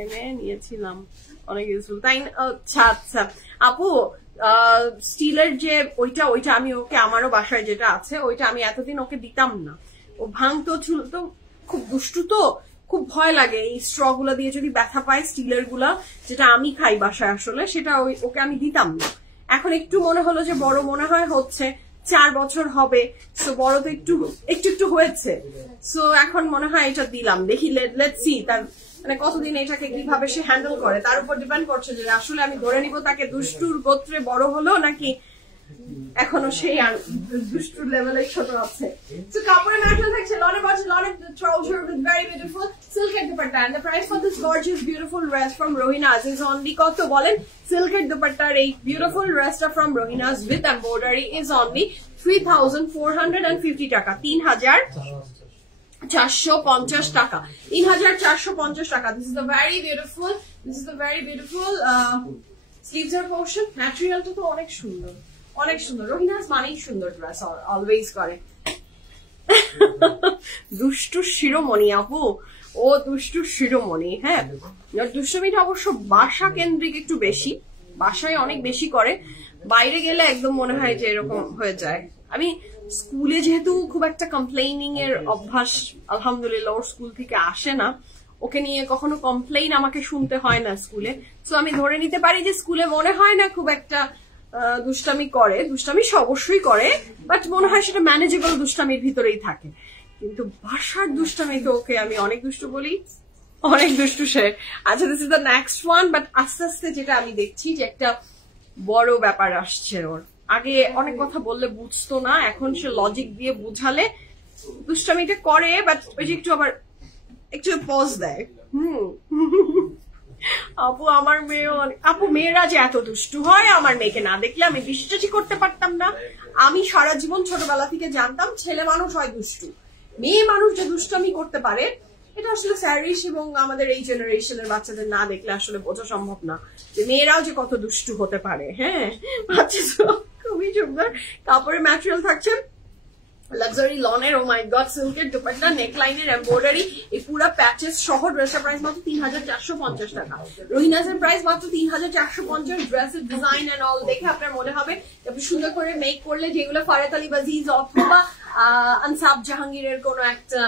এনে নিয়েছিলাম, অনেক ইউজফুল তাই। আচ্ছা আচ্ছা আপু স্টিলের যে ওইটা আমি ওকে, আমারও বাসায় যেটা আছে ওইটা আমি এতদিন ওকে দিতাম না, ও ভাঙতো ছিল তো, খুব দুষ্টু তো, খুব ভয় লাগে এই স্ট্র গুলা দিয়ে যদি ব্যথা পায় স্টিলের গুলা, যেটা আমি খাই বাসায় আসলে, সেটা ওকে আমি দিতাম না। এখন একটু মনে হলো যে বড় মনে হয় হচ্ছে, 4 বছর হবে, সো বড় তো একটু একটু হয়েছে, সো এখন মনে হয় এটা দিলাম, দেখি লেটস সি তার মানে কতদিন এটাকে কিভাবে সে হ্যান্ডেল করে, তার উপর ডিপেন্ড করছে যে আসলে আমি ধরে নিব তাকে দুষ্টুর গোত্রে বড় হলো নাকি এখনো সেই দুষ্টুর লেভেলে ছোট আছে। সো কাপড়ের ম্যাটেরিয়াল থাকছে লনের বডি, লনের ট্রাউজার উইথ ভেরি বিউটিফুল সিল্কের dupatta, and the price for this gorgeous beautiful dress from Rahinaz is only কত বলেন? সিল্কের দুপাট্টার এই বিউটিফুল ড্রেসটা from Rahinaz with embroidery is only 3450 taka, 3450 taka, 3450 taka. This is the very beautiful, this is the very beautiful sleeves এর পোর্শন। ম্যাটেরিয়ালটা তো অনেক সুন্দর, অনেক সুন্দর। রহিনাজ মানেই সুন্দর ড্রেস, অলওয়েজ করে। দুষ্টু শিরোমণি আপু, ও দুষ্টু শিরোমণি। হ্যাঁ দুষ্টমিটা অবশ্য বাসা কেন্দ্রিক একটু বেশি, বাসায় অনেক বেশি করে, বাইরে গেলে একদম মনে হয় যে এরকম হয়ে যায়। আমি স্কুলে যেহেতু খুব একটা কমপ্লেইনিং এর অভ্যাস আলহামদুলিল্লাহ ওর স্কুল থেকে আসে না, ওকে নিয়ে কখনো কমপ্লেইন আমাকে শুনতে হয় না স্কুলে, সো আমি ধরে নিতে পারি যে স্কুলে মনে হয় না খুব একটা দুষ্টামি করে, দুষ্টামি সে অবশ্যই করে, বাট মনে হয় সেটা ম্যানেজেবল দুষ্টামির ভিতরেই থাকে। কিন্তু বাসার দুষ্টামি তো ওকে আমি অনেক দুষ্টু বলি, অনেক দুষ্টু সে। আচ্ছা this is the next one, but আস্তে আস্তে যেটা আমি দেখছি যে একটা বড় ব্যাপার আসছে ওর। আগে অনেক কথা বললে বুঝতো না, এখন সে লজিক দিয়ে বুঝালে দুষ্টামিটা করে, বাট ওই যে একটু আবার একটু পজ দেয়। আপু আমার মেয়ে, আপু মেয়েরা যে এত দুষ্টু হয়, আমার মেয়েকে না দেখলে আমি বিশ্বাসই করতে পারতাম না। আমি সারা জীবন ছোটবেলা থেকে জানতাম ছেলে মানুষ হয় দুষ্টু, মেয়ে মানুষ যে দুষ্টামি করতে পারে এটা আসলে স্যারিশ এবং আমাদের এই জেনারেশনের বাচ্চাদের না দেখলে আসলে বোঝা সম্ভব না যে মেয়েরাও যে কত দুষ্টু হতে পারে। হ্যাঁ আচ্ছা খুবই সুন্দর কাপড়ের ম্যাটেরিয়াল থাকছে লাক্সারি লনের, ও মাই গড সিল্কের দুপাট্টা, নেক লাইনের এমব্রয়ডারি, এই পুরো প্যাচেস সহ ড্রেসের প্রাইস মাত্র 3450 টাকা। রহিনাজের প্রাইস মাত্র 3450। ড্রেসের ডিজাইন এন্ড অল দেখে আপনার মনে হবে আপনি সুন্দর করে মেক করলে যেগুলো ফারাত আলী বাজিজ অথবা আনসাব জাহাঙ্গীরের কোন একটা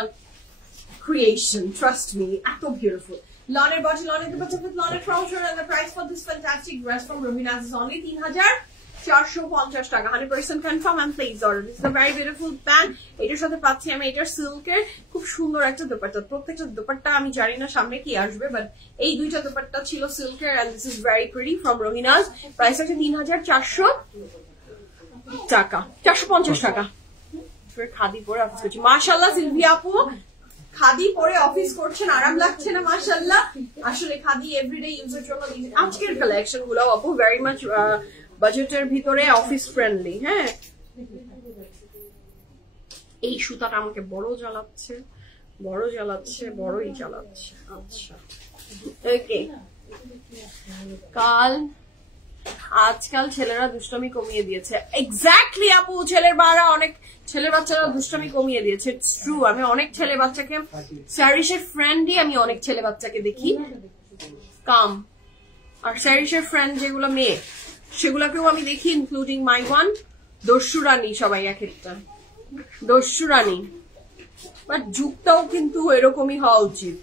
ক্রিয়েশন, ট্রাস্ট মি এত বিউটিফুল। লনের বডি, লনের দুপাট্টা উইথ লনের trouser, and the price for this fantastic dress from Rahinaz is only 3450 taka. 100% confirm and place order. This is a very beautiful pant, এটার সাথে পাচ্ছি আমি এটার সিল্কের খুব সুন্দর একটা দুপাট্টা। প্রত্যেকটা দুপাট্টা আমি জানি না সামনে কি আসবে, বাট এই দুইটা দুপাট্টা ছিল সিল্কের, and this is very pretty from Rahinaz. Price আছে 3400 টাকা, 450 টাকা। খাদি পরে অফিস করছি, মাশাআল্লাহ সিলভিয়া আপু খাদি পরে অফিস করছেন, আরাম লাগছে না? মাশাআল্লাহ, আসলে খাদি এভরিডে ইউজের জন্য। আজকের কালেকশন গুলো আপু ভেরি মাচ বাজেটের ভিতরে অফিস ফ্রেন্ডলি। হ্যাঁ এই সুতাটা আমাকে বড় জ্বালাচ্ছে, বড় জ্বালাচ্ছে, বড়ই জ্বালাচ্ছে। আচ্ছা ওকে, আজকাল ছেলেরা দুষ্টামি কমিয়ে দিয়েছে। এক্স্যাক্টলি আপু, ছেলের বাচ্চারা দুষ্টামি কমিয়ে দিয়েছে। ইটস ট্রু, আমি অনেক ছেলে বাচ্চাকে স্যারিশের ফ্রেন্ডই আমি অনেক ছেলে বাচ্চাকে দেখি কাম, আর স্যারিশের ফ্রেন্ড যেগুলো মেয়ে সেগুলাকেও আমি দেখি, ইনক্লুডিং মাই ওয়ান, দস্যু রানী সবাই এক একটা দস্যু রানী, বাট যুগটাও কিন্তু এরকমই হওয়া উচিত।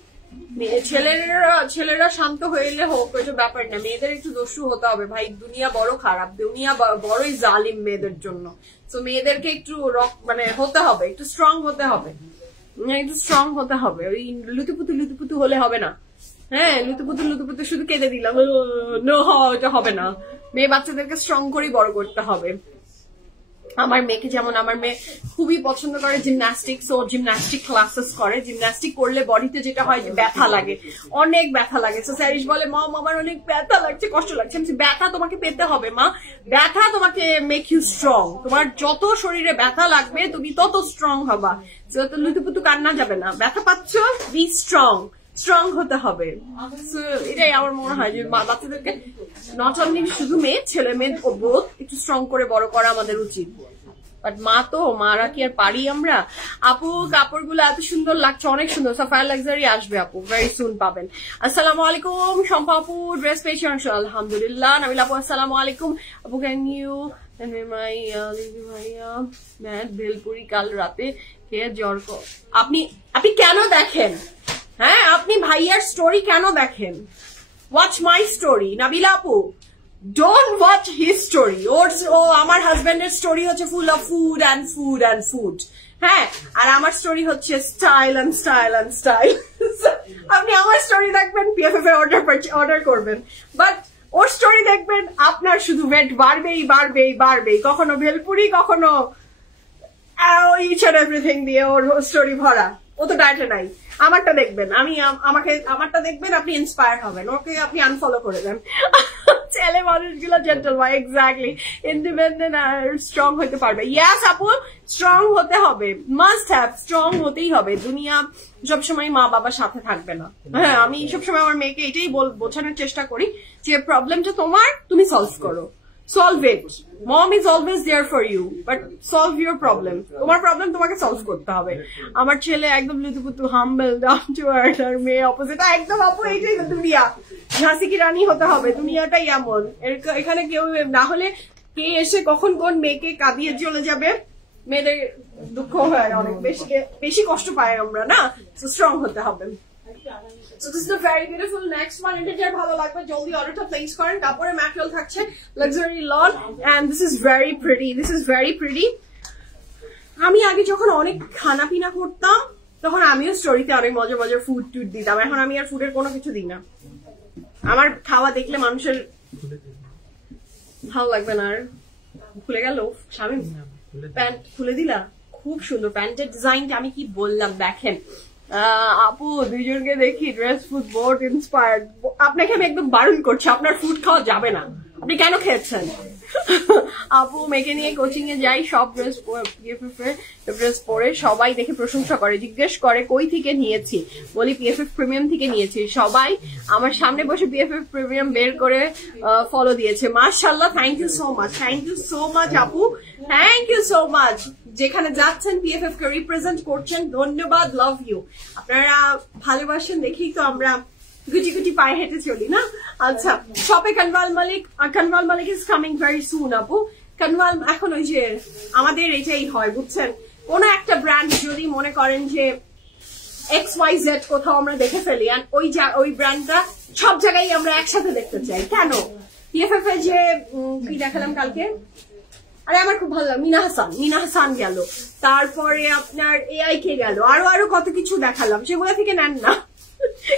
ছেলেরা শান্ত হইলে হোক, ওইটা ব্যাপার না, মেয়েদের একটু দস্যু হতে হবে ভাই। দুনিয়া বড় খারাপ, দুনিয়া বড়ই জালিম মেয়েদের জন্য। তো মেয়েদেরকে একটু মানে হতে হবে, একটু স্ট্রং হতে হবে, একটু স্ট্রং হতে হবে। ওই লুতুপুতু হলে হবে না। হ্যাঁ, লুতুপুতু শুধু কেঁদে দিলাম, ওটা হবে না। মেয়ে বাচ্চাদেরকে স্ট্রং করেই বড় করতে হবে। আমার মেয়েকে যেমন, আমার মেয়ে খুবই পছন্দ করে জিমন্যাস্টিক্স, ও জিমন্যাস্টিক ক্লাসেস করে। জিমন্যাস্টিক করলে বডিতে যেটা হয় যে ব্যথা লাগে, অনেক ব্যথা লাগে। তো স্যারিশ বলে, মম আমার অনেক ব্যথা লাগছে, কষ্ট লাগছে। আমি ব্যথা তোমাকে পেতে হবে মা, ব্যথা তোমাকে মেক ইউ স্ট্রং। তোমার যত শরীরে ব্যথা লাগবে তুমি তত স্ট্রং হবা। যত লুতুপুতু কান্না যাবে না। ব্যথা পাচ্ছ, বি স্ট্রং, স্ট্রং হতে হবে। এটাই আমার মনে হয় যে বাচ্চাদেরকে নট অনলি শুধু মেয়ে, ছেলে মেয়ে বোধ একটু স্ট্রং করে বড় করা আমাদের উচিত। বাট মারা কি আর পারি আমরা? আপু কাপড়গুলো এত সুন্দর লাগছে, অনেক সুন্দর। সাফায়ার লাক্সারি আসবে আপু, ভেরি সুন পাবেন। আসসালামু আলাইকুম শম্পা আপু, ড্রেস পেয়েছি আলহামদুলিল্লাহ। নাবিল আপু আসসালামু আলাইকুম আপু, ক্যান ইউ ভাইয়া ভেলপুরি কাল রাতে খেয়ে জ্বর। আপনি কেন দেখেন? হ্যাঁ, আপনি ভাইয়ার স্টোরি কেন দেখেন? ওয়াচ মাই স্টোরি নাবিলা আপু, ডোন্ট ওয়াচ হিজ স্টোরি। আমার হাজবেন্ডের স্টোরি হচ্ছে full of food and food and food. হ্যাঁ, আর আমার স্টোরি হচ্ছে style and style and style. আপনি আমার স্টোরি দেখবেন, PFF এ অর্ডার করবেন, বাট ওর স্টোরি দেখবেন, আপনার শুধু ওয়েট বাড়বেই। কখনো ভেলপুরি, কখনো ইচ এন্ড এভরিথিং দিয়ে ওর স্টোরি ভরা। ও তো ডায়েটে নাই। আমারটা দেখবেন, আমারটা দেখবেন, আপনি ইন্সপায়ার হবেন। ওকে আপনি আনফলো করে দেন। ছেলে মানুষগুলো জেন্টল ভাই, এক্স্যাক্টলি, ইন্ডিপেন্ডেন্ট আর স্ট্রং হতে পারবে। ইয়াস আপু, স্ট্রং হতে হবে, মাস্ট হ্যাভ, স্ট্রং হতেই হবে। দুনিয়া সবসময় মা বাবার সাথে থাকবে না। হ্যাঁ, আমি সবসময় আমার মেয়েকে এটাই বোঝানোর চেষ্টা করি যে প্রবলেমটা তোমার, তুমি সলভ করো, solve it. Mom is always there for you, but solve your problem. তোমার প্রবলেম তোমাকে সলভ করতে হবে। আমার ছেলে একদম লুতুপুতু, হাম্বল, ডাউন টু আর্থ, আর মেয়ে অপোজিট। একদম আপু, এইটাই তো দুনিয়া। ঝাঁসি কি রানী হতে হবে, দুনিয়াটাই এমন। এখানে কেউ না হলে কে এসে কখন কোন মেয়েকে কাঁদিয়ে চলে যাবে, মেয়েদের দুঃখ হয়, অনেক বেশি কষ্ট পাই আমরা না। স্ট্রং হতে হবে। So this is a very beautiful next one. এটা যার ভালো লাগবে জলদি অর্ডারটা প্লেস করেন। কাপড়ের ম্যাটেরিয়াল থাকছে luxury loan, and this is very pretty. আমি আগে যখন অনেক খানা পিনা করতাম, তখন আমিও স্টোরিতে অনেক মজার ফুড দিতাম। এখন আমি আর ফুডের কোনো কিছু দিই না। আমার খাওয়া দেখলে মানুষের ভালো লাগবে না। আর খুলে গেল স্বামী, প্যান্ট খুলে দিলা, খুব সুন্দর প্যান্টের ডিজাইনটা। আমি কি বললাম দেখেন আপু, দুইজনকে দেখি ড্রেস ফুড বোর্ড ইন্সপায়ার্ড। আপনাকে আমি একদম বারণ করছি, আপনার ফুড খাওয়া যাবে না। আপনি কেন খেয়েছেন? আপু মেয়েকে নিয়ে কোচিং এ যাই, সব ড্রেস পরে সবাই দেখে প্রশংসা করে, জিজ্ঞেস করে কই থেকে নিয়েছি, বলি PFF প্রিমিয়াম থেকে নিয়েছি। সবাই আমার সামনে বসে PFF প্রিমিয়াম বের করে ফলো দিয়েছে। মাশাআল্লাহ, থ্যাংক ইউ সো মাচ আপু, থ্যাংক ইউ সো মাচ। যেখানে যাচ্ছেন PFF কে রিপ্রেজেন্ট করছেন, ধন্যবাদ, লাভ ইউ। আপনারা ভালোবাসেন দেখেই তো আমরা গুটি পায়ে হেঁটে চলি না। আচ্ছা, শপে কানওয়াল মালিক ইজ কামিং ভেরি সুন আপু। কানওয়াল এখন ওই যে আমাদের এটাই হয় বুঝছেন, কোন একটা ব্র্যান্ড যদি মনে করেন যে XYZ কোথাও আমরা দেখে ফেলি, আর ওই ব্র্যান্ডটা সব জায়গায় আমরা একসাথে দেখতে চাই। কেন? PFF এ যে কি দেখালাম কালকে, আরে আমার খুব ভালো লাগে, মিনা হাসান গেল, তারপরে আপনার AIK গেল, আরো কত কিছু দেখালাম, সেগুলো থেকে নেন না।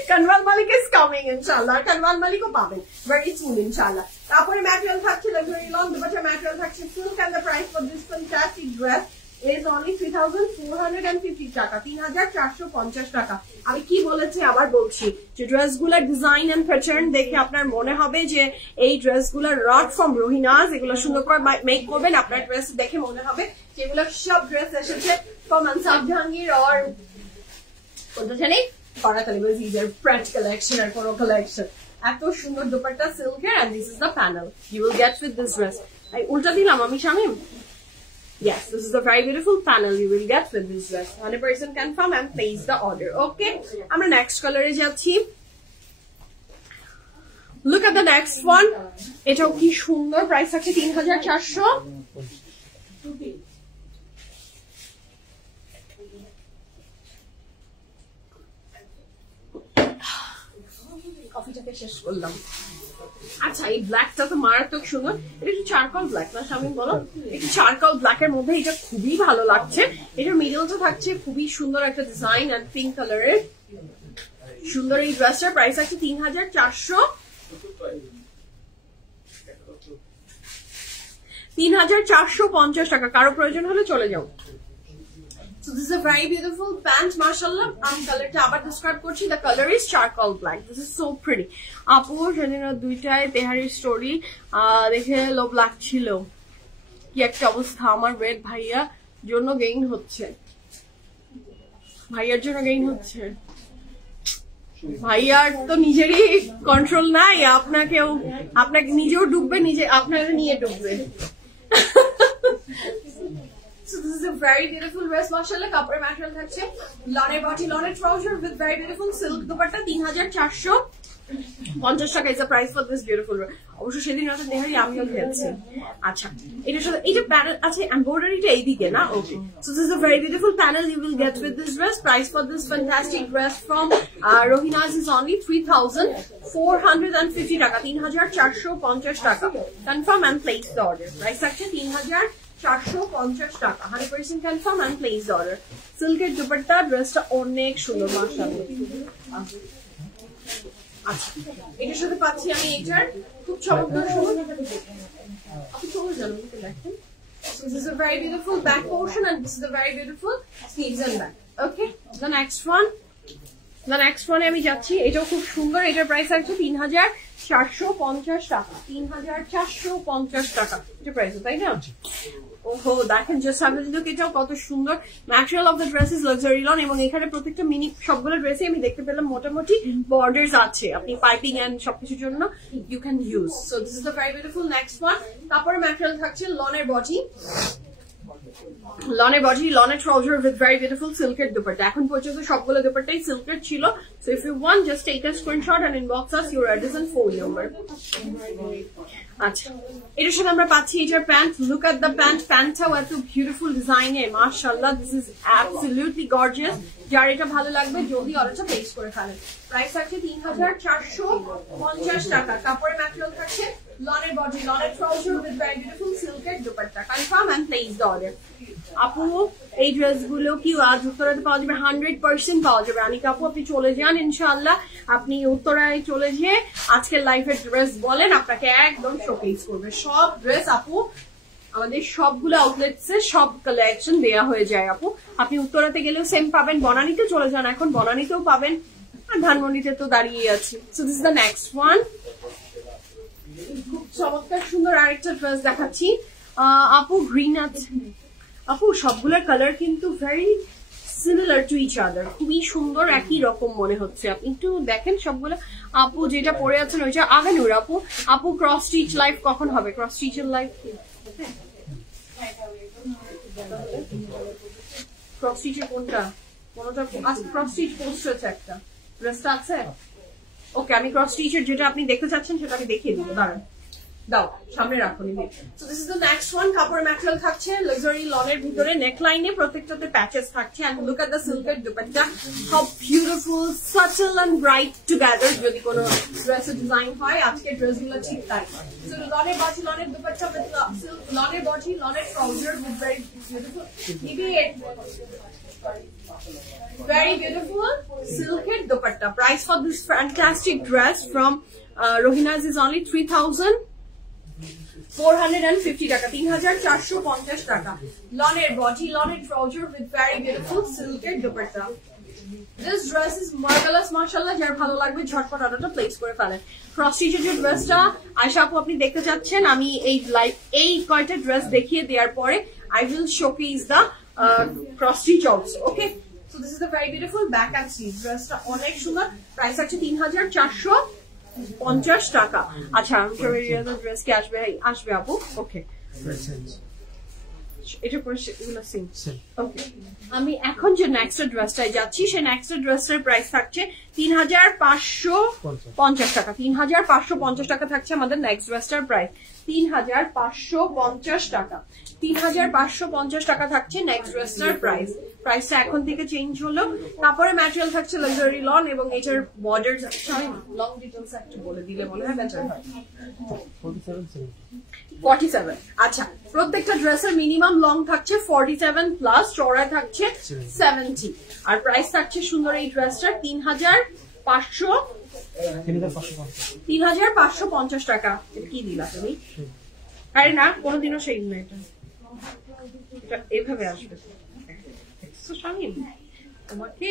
কানওয়াল মালিক ইজ কামিং ইনশাআল্লাহ, কানওয়াল মালিকও পাবেন ভেরি সুন ইনশাআল্লাহ। তারপরে ম্যাটেরিয়াল থাকছে লাক্সারি লন, দুপাশে ম্যাটেরিয়াল থাকছে silk, and the price for this fantastic dress is only 3,450 টাকা, 3,450 টাকা। আমি কি বলেছি আবার বলছি যে ড্রেসগুলোর ডিজাইন এন্ড প্যাটার্ন দেখে আপনার মনে হবে যে এই ড্রেসগুলোর রড ফ্রম রোহিনাস, এগুলো সুন্দর করে মেক করবেন, আপনার ড্রেস দেখে মনে হবে যেগুলো সব ড্রেস এসেছে ফ্রম আনসার জাহাঙ্গীর আর কোনটা জানি করাতালি বাজিজের প্রিন্ট কালেকশন আর কোনো কালেকশন। এত সুন্দর দোপাট্টা সিল্কের, and this is the panel you will get with this dress. I উল্টা দিলাম আমি Shamim. Yes, this is a very beautiful panel you will get with this dress. 100% confirm and place the order. Okay, আমরা next color এ যাচ্ছি। Look at the next one. এটাও কি সুন্দর, প্রাইস আছে 3,400। কফিটাকে শেষ করলাম। আচ্ছা, এই ব্ল্যাকটা তো মারাত্মক সুন্দর। এটা একটু চারকোল ব্ল্যাক না শামিম, বলো? একটু চারকোল ব্ল্যাকের মধ্যে এটা খুবই ভালো লাগছে। এটার মিডলটা থাকছে খুবই সুন্দর একটা ডিজাইন অ্যান্ড পিঙ্ক কালারের সুন্দর এই ড্রেসটার প্রাইস আছে 3,450 টাকা। কারো প্রয়োজন হলে চলে যাও। So this is a very beautiful pant, mashallah. আমি কালারটা আবার ডিসক্রাইব করছি। The color is charcoal black. This is so pretty. আপু সেদিন দুইটায় তেহারি স্টোরি দেখে লোভ লাগছিল। কি একটা অবস্থা। আমার রেড ভাইয়া জন্য গেইন হচ্ছে, ভাইয়ার জন্য গেইন হচ্ছে। ভাইয়ার তো নিজেরই কন্ট্রোল নাই, আপনাকে নিজেও ডুববে, নিজে আপনাকে নিয়ে ডুববে। So this is a very beautiful dress, mashallah. কাপড়ের ম্যাটেরিয়াল থাকছে লনের বডি, লনের trouser with very beautiful silk dupatta 3,450 taka is the price for this beautiful dress. অবশ্য সেদিন রাতে দেহারি আমিও খেয়েছি। আচ্ছা, এটার সাথে এটা প্যানেল আছে, এমব্রয়ডারিটা এইদিকে না? ওকে। So this is a very beautiful panel you will get with this dress. Price for this fantastic dress from Rohinaz is only 3,450 টাকা, 3,450 টাকা। Confirm and place the order. Price থাকছে 3,450 টাকা। 100% confirm and place the order. সিল্কের দুপাট্টা, ড্রেসটা অনেক সুন্দর মাশাআল্লাহ। আচ্ছা, এটার সাথে পাচ্ছি আমি এটার খুব চমৎকার সুন্দর। আপনি চলে যান, দেখেন। So this is a very beautiful back portion and this is a very beautiful sleeves and back. Okay, the next one আমি যাচ্ছি। এটাও খুব সুন্দর। এটার প্রাইস আছে 3,450 টাকা, 3,450 টাকা এটা প্রাইস, তাই না? ওহো, দেখেন জাস্ট have a look, এটাও কত সুন্দর। Material of the dress is luxury loan এবং এখানে প্রত্যেকটা মিনি সবগুলো ড্রেসে আমি দেখতে পেলাম মোটামুটি বর্ডার্স আছে। আপনি পাইপিং এন্ড সবকিছুর জন্য you can use. So this is the very beautiful next one. তারপরে ম্যাটেরিয়াল থাকছে লনের বডি, লনের ট্রাউজার উইথ ভেরি বিউটিফুল সিল্কের দুপাট্টা। এখন পর্যন্ত সবগুলো দুপাট্টাই সিল্কের ছিল। So if you want just take a screenshot and inbox us your address and phone number. আচ্ছা, এটার সাথে আমরা পাচ্ছি এটার প্যান্ট। Look at the pant. প্যান্টটাও এত বিউটিফুল ডিজাইনে, মাশাআল্লাহ। This is absolutely gorgeous. যার এটা ভালো লাগবে জলদি অর্ডারটা প্লেস করে ফেলেন। প্রাইস থাকছে 3,450 টাকা। কাপড়ের ম্যাটেরিয়াল থাকছে লনের বডি, লনের ট্রাউজার উইথ ভেরি বিউটিফুল সিল্কের dupatta. Confirm and place the order. আপু এই ড্রেসগুলো কি আজ উত্তরাতে পাওয়া যাবে? 100% পাওয়া যাবে। আনিকা আপু আপনি চলে যান ইনশাআল্লাহ। আপনি উত্তরায় চলে যেয়ে আজকের লাইফের ড্রেস বলেন, আপনাকে একদম শোকেস করবে। সব ড্রেস আপু আমাদের সবগুলো আউটলেটসে সব কালেকশন দেয়া হয়ে যায় আপু। আপনি উত্তরাতে গেলেও সেম পাবেন, বনানীতে চলে যান, এখন বনানীতেও পাবেন, আর ধানমন্ডিতে তো দাঁড়িয়ে আছে। So this is the next one. খুব চমৎকার সুন্দর আরেকটা ড্রেস দেখাচ্ছি আপু। গ্রিন আছে আপু, সবগুলোর কালার কিন্তু very similar to each other, খুবই সুন্দর, একই রকম মনে হচ্ছে। আপনি একটু দেখেন সবগুলো। আপু যেটা পরে আছেন ওইটা আগানুর আপু। আপু ক্রস স্টিচ লাইভ কখন হবে? ক্রস স্টিচের লাইভ ক্রস স্টিচের কোনটা? কোনটা ক্রস স্টিচ পোস্ট হয়েছে একটা ড্রেসটা আছে। ওকে, আমি ক্রস স্টিচের যেটা আপনি দেখতে চাচ্ছেন সেটা আমি দেখিয়ে দিব। দাঁড়ান, দাও সামনে রাখুন। So this is the next one. কাপড়ের ম্যাটেরিয়াল থাকছে লাক্সারি লনের ভিতরে, নেকলাইনে প্রত্যেকটাতে প্যাচেস থাকছে। এন্ড লুক এট দ্য সিল্কের dupatta, how beautiful, subtle and bright together. যদি কোনো ড্রেসের ডিজাইন হয়, আজকের ড্রেসগুলো ঠিক তাই। সো লনের বডি, লনের দুপাট্টা উইথ সিল্ক, লনের বডি, লনের trouser with very beautiful, very beautiful silker dupatta. Price for this fantastic dress from Rohinaz is only 3,450 টাকা, 3,450 টাকা। লনের বডি, লনের trouser with very beautiful silker dupatta. This dress is marvelous, mashallah. যার ভালো লাগবে ঝটপট অর্ডারটা প্লেস করে ফেলেন। ক্রস স্টিচের যে ড্রেসটা আয়শা আপু আপনি দেখতে চাচ্ছেন, আমি এই কয়টা ড্রেস দেখিয়ে দেওয়ার পরে I will showcase the cross stitch also. Okay, so this is the very beautiful back and sleeve. ড্রেসটা অনেক সুন্দর। প্রাইস আছে 3,450 টাকা। আচ্ছা, ড্রেস কি আসবে? আসবে আপু। ওকে, এটার পর এগুলো সেম। ওকে, আমি এখন যে নেক্সট ড্রেসটায় যাচ্ছি সেই নেক্সট ড্রেসটার প্রাইস থাকছে 3550 টাকা। 3550 টাকা থাকছে আমাদের নেক্সট ড্রেসটার প্রাইস। 3550 টাকা। 3550 টাকা থাকছে নেক্সট ড্রেসটার প্রাইস। প্রাইসটা এখন থেকে চেঞ্জ হলো। তারপরে ম্যাটেরিয়াল থাকছে লাক্সারি লন এবং এটার বর্ডার লং ডিটেইলস একটু বলে দিলে মনে হয় বেটার হয়। 47। আচ্ছা, প্রত্যেকটা ড্রেসের মিনিমাম লং থাকছে 47 প্লাস, চওড়া থাকছে 70 আর প্রাইস থাকছে সুন্দর এই ড্রেসটার 3550 টাকা। এটা কি দিলা তুমি? আরে না, কোনোদিনও সেই না, এটা এভাবে আসবে শামিম, তোমাকে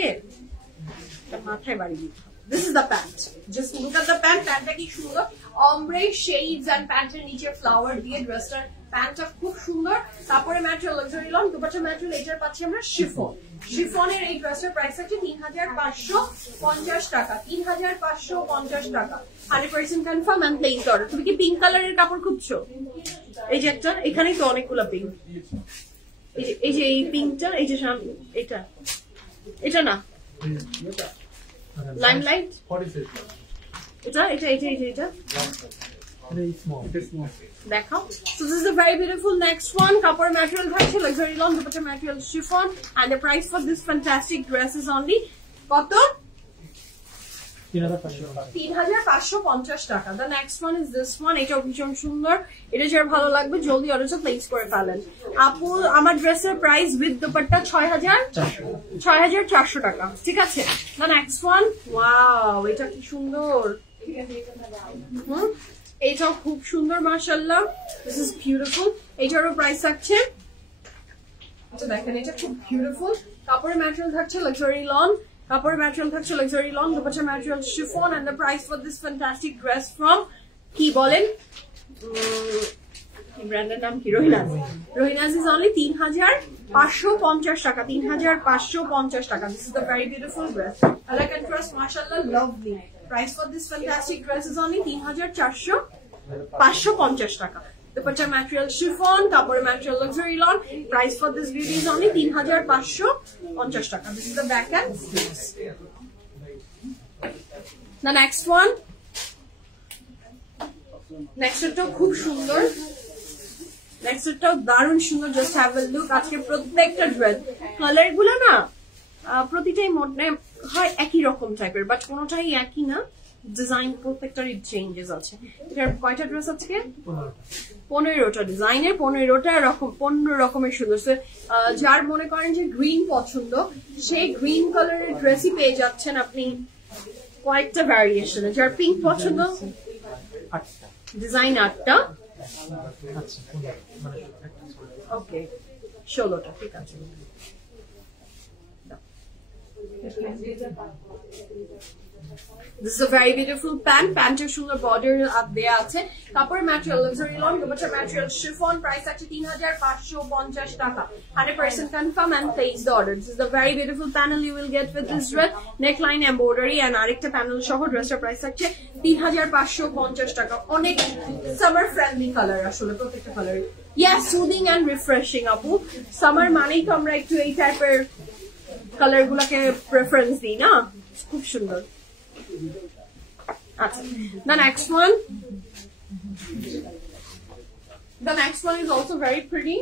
মাথায় বাড়ি দিতে হবে। This is the pant. Just look at the pant. প্যান্টটা কি সুন্দর, ombre shades and প্যান্টের নিচে ফ্লাওয়ার দিয়ে ড্রেসটার প্যান্টটা খুব সুন্দর। তারপরে material luxury lawn, dupatta material, এটার পাচ্ছি আমরা শিফন। শিফনের এই ড্রেসটার প্রাইস আছে 3550 টাকা। 3550 টাকা 100% কনফার্ম এন্ড প্লেস অর্ডার। তুমি কি পিঙ্ক কালারের কাপড় খুঁজছো? এই যে একটা, এখানেই তো অনেকগুলো পিঙ্ক। এই যে এই পিঙ্কটা, এই যে এটা, এটা না লাইমলাইট, এটা এটা এটা এটা এটা দেখাও। So this is a very beautiful next one. কাপড় ম্যাটেরিয়াল থাকছে luxury lawn, dupatta material chiffon and the price for this fantastic dress is only কত? 3550 টাকা। The next one is this one. এটাও ভীষণ সুন্দর। এটা যার ভালো লাগবে জলদি অর্ডারটা প্লেস করে ফেলেন। আপু, আমার ড্রেসের প্রাইস উইথ দুপাট্টা 6400 টাকা। ঠিক আছে। The next one, ওয়াও, এটা কি সুন্দর। এটাও খুব সুন্দর মাশাআল্লাহ। This is beautiful. এটারও প্রাইস থাকছে, আচ্ছা দেখেন, এটা খুব বিউটিফুল। কাপড়ের ম্যাটেরিয়াল থাকছে লাক্সারি লন, কাপড়ের ম্যাটেরিয়াল থাকছে luxury lawn, dupatta material chiffon and the price for this fantastic dress from কি বলেন, ব্র্যান্ডের নাম কি? রহিনাজ। রহিনাজ is only 3550 টাকা। 3550 টাকা। This is the very beautiful dress. Elegant dress, mashallah, lovely. Price for this fantastic dress is only 3550 টাকা। দুপাট্টা ম্যাটেরিয়াল শিফন, কাপড়ের material luxury loan. Price for this beauty is only 3550 টাকা। This is the back and sleeves. The next one, next টাও খুব সুন্দর, নেক্সট টাও দারুণ সুন্দর। Just have a look. আজকে প্রত্যেকটা ড্রেস কালার গুলো না প্রতিটাই মনে হয় একই রকম টাইপের, বাট কোনোটাই একই না, ডিজাইন প্রত্যেকটারই চেঞ্জেস আছে। এটার কয়টা ড্রেস আজকে? 15টা ডিজাইনের, 15টা এরকম 15 রকমের সুন্দর। যার মনে করেন যে গ্রিন পছন্দ, সেই গ্রিন কালারের ড্রেসই পেয়ে যাচ্ছেন আপনি কয়েকটা ভ্যারিয়েশনে। যার পিঙ্ক পছন্দ, ডিজাইন 8টা, ওকে 16টা, ঠিক আছে। This is a very beautiful pant. প্যান্টের সুন্দর বর্ডার দেয়া আছে। কাপড়ের material luxury lawn, dupatta material chiffon. Price আছে 3550 টাকা। 100% confirm and place the order. This is the very beautiful panel you will get with this dress. Neckline embroidery and আরেকটা প্যানেল সহ ড্রেসটার প্রাইস আছে 3550 টাকা। অনেক সামার ফ্রেন্ডলি কালার আসলে প্রত্যেকটা colour. Yes, soothing and refreshing আপু। সামার মানেই তো আমরা একটু এই টাইপের কালার গুলাকে প্রেফারেন্স দিই না? খুব সুন্দর। The next one is also very pretty.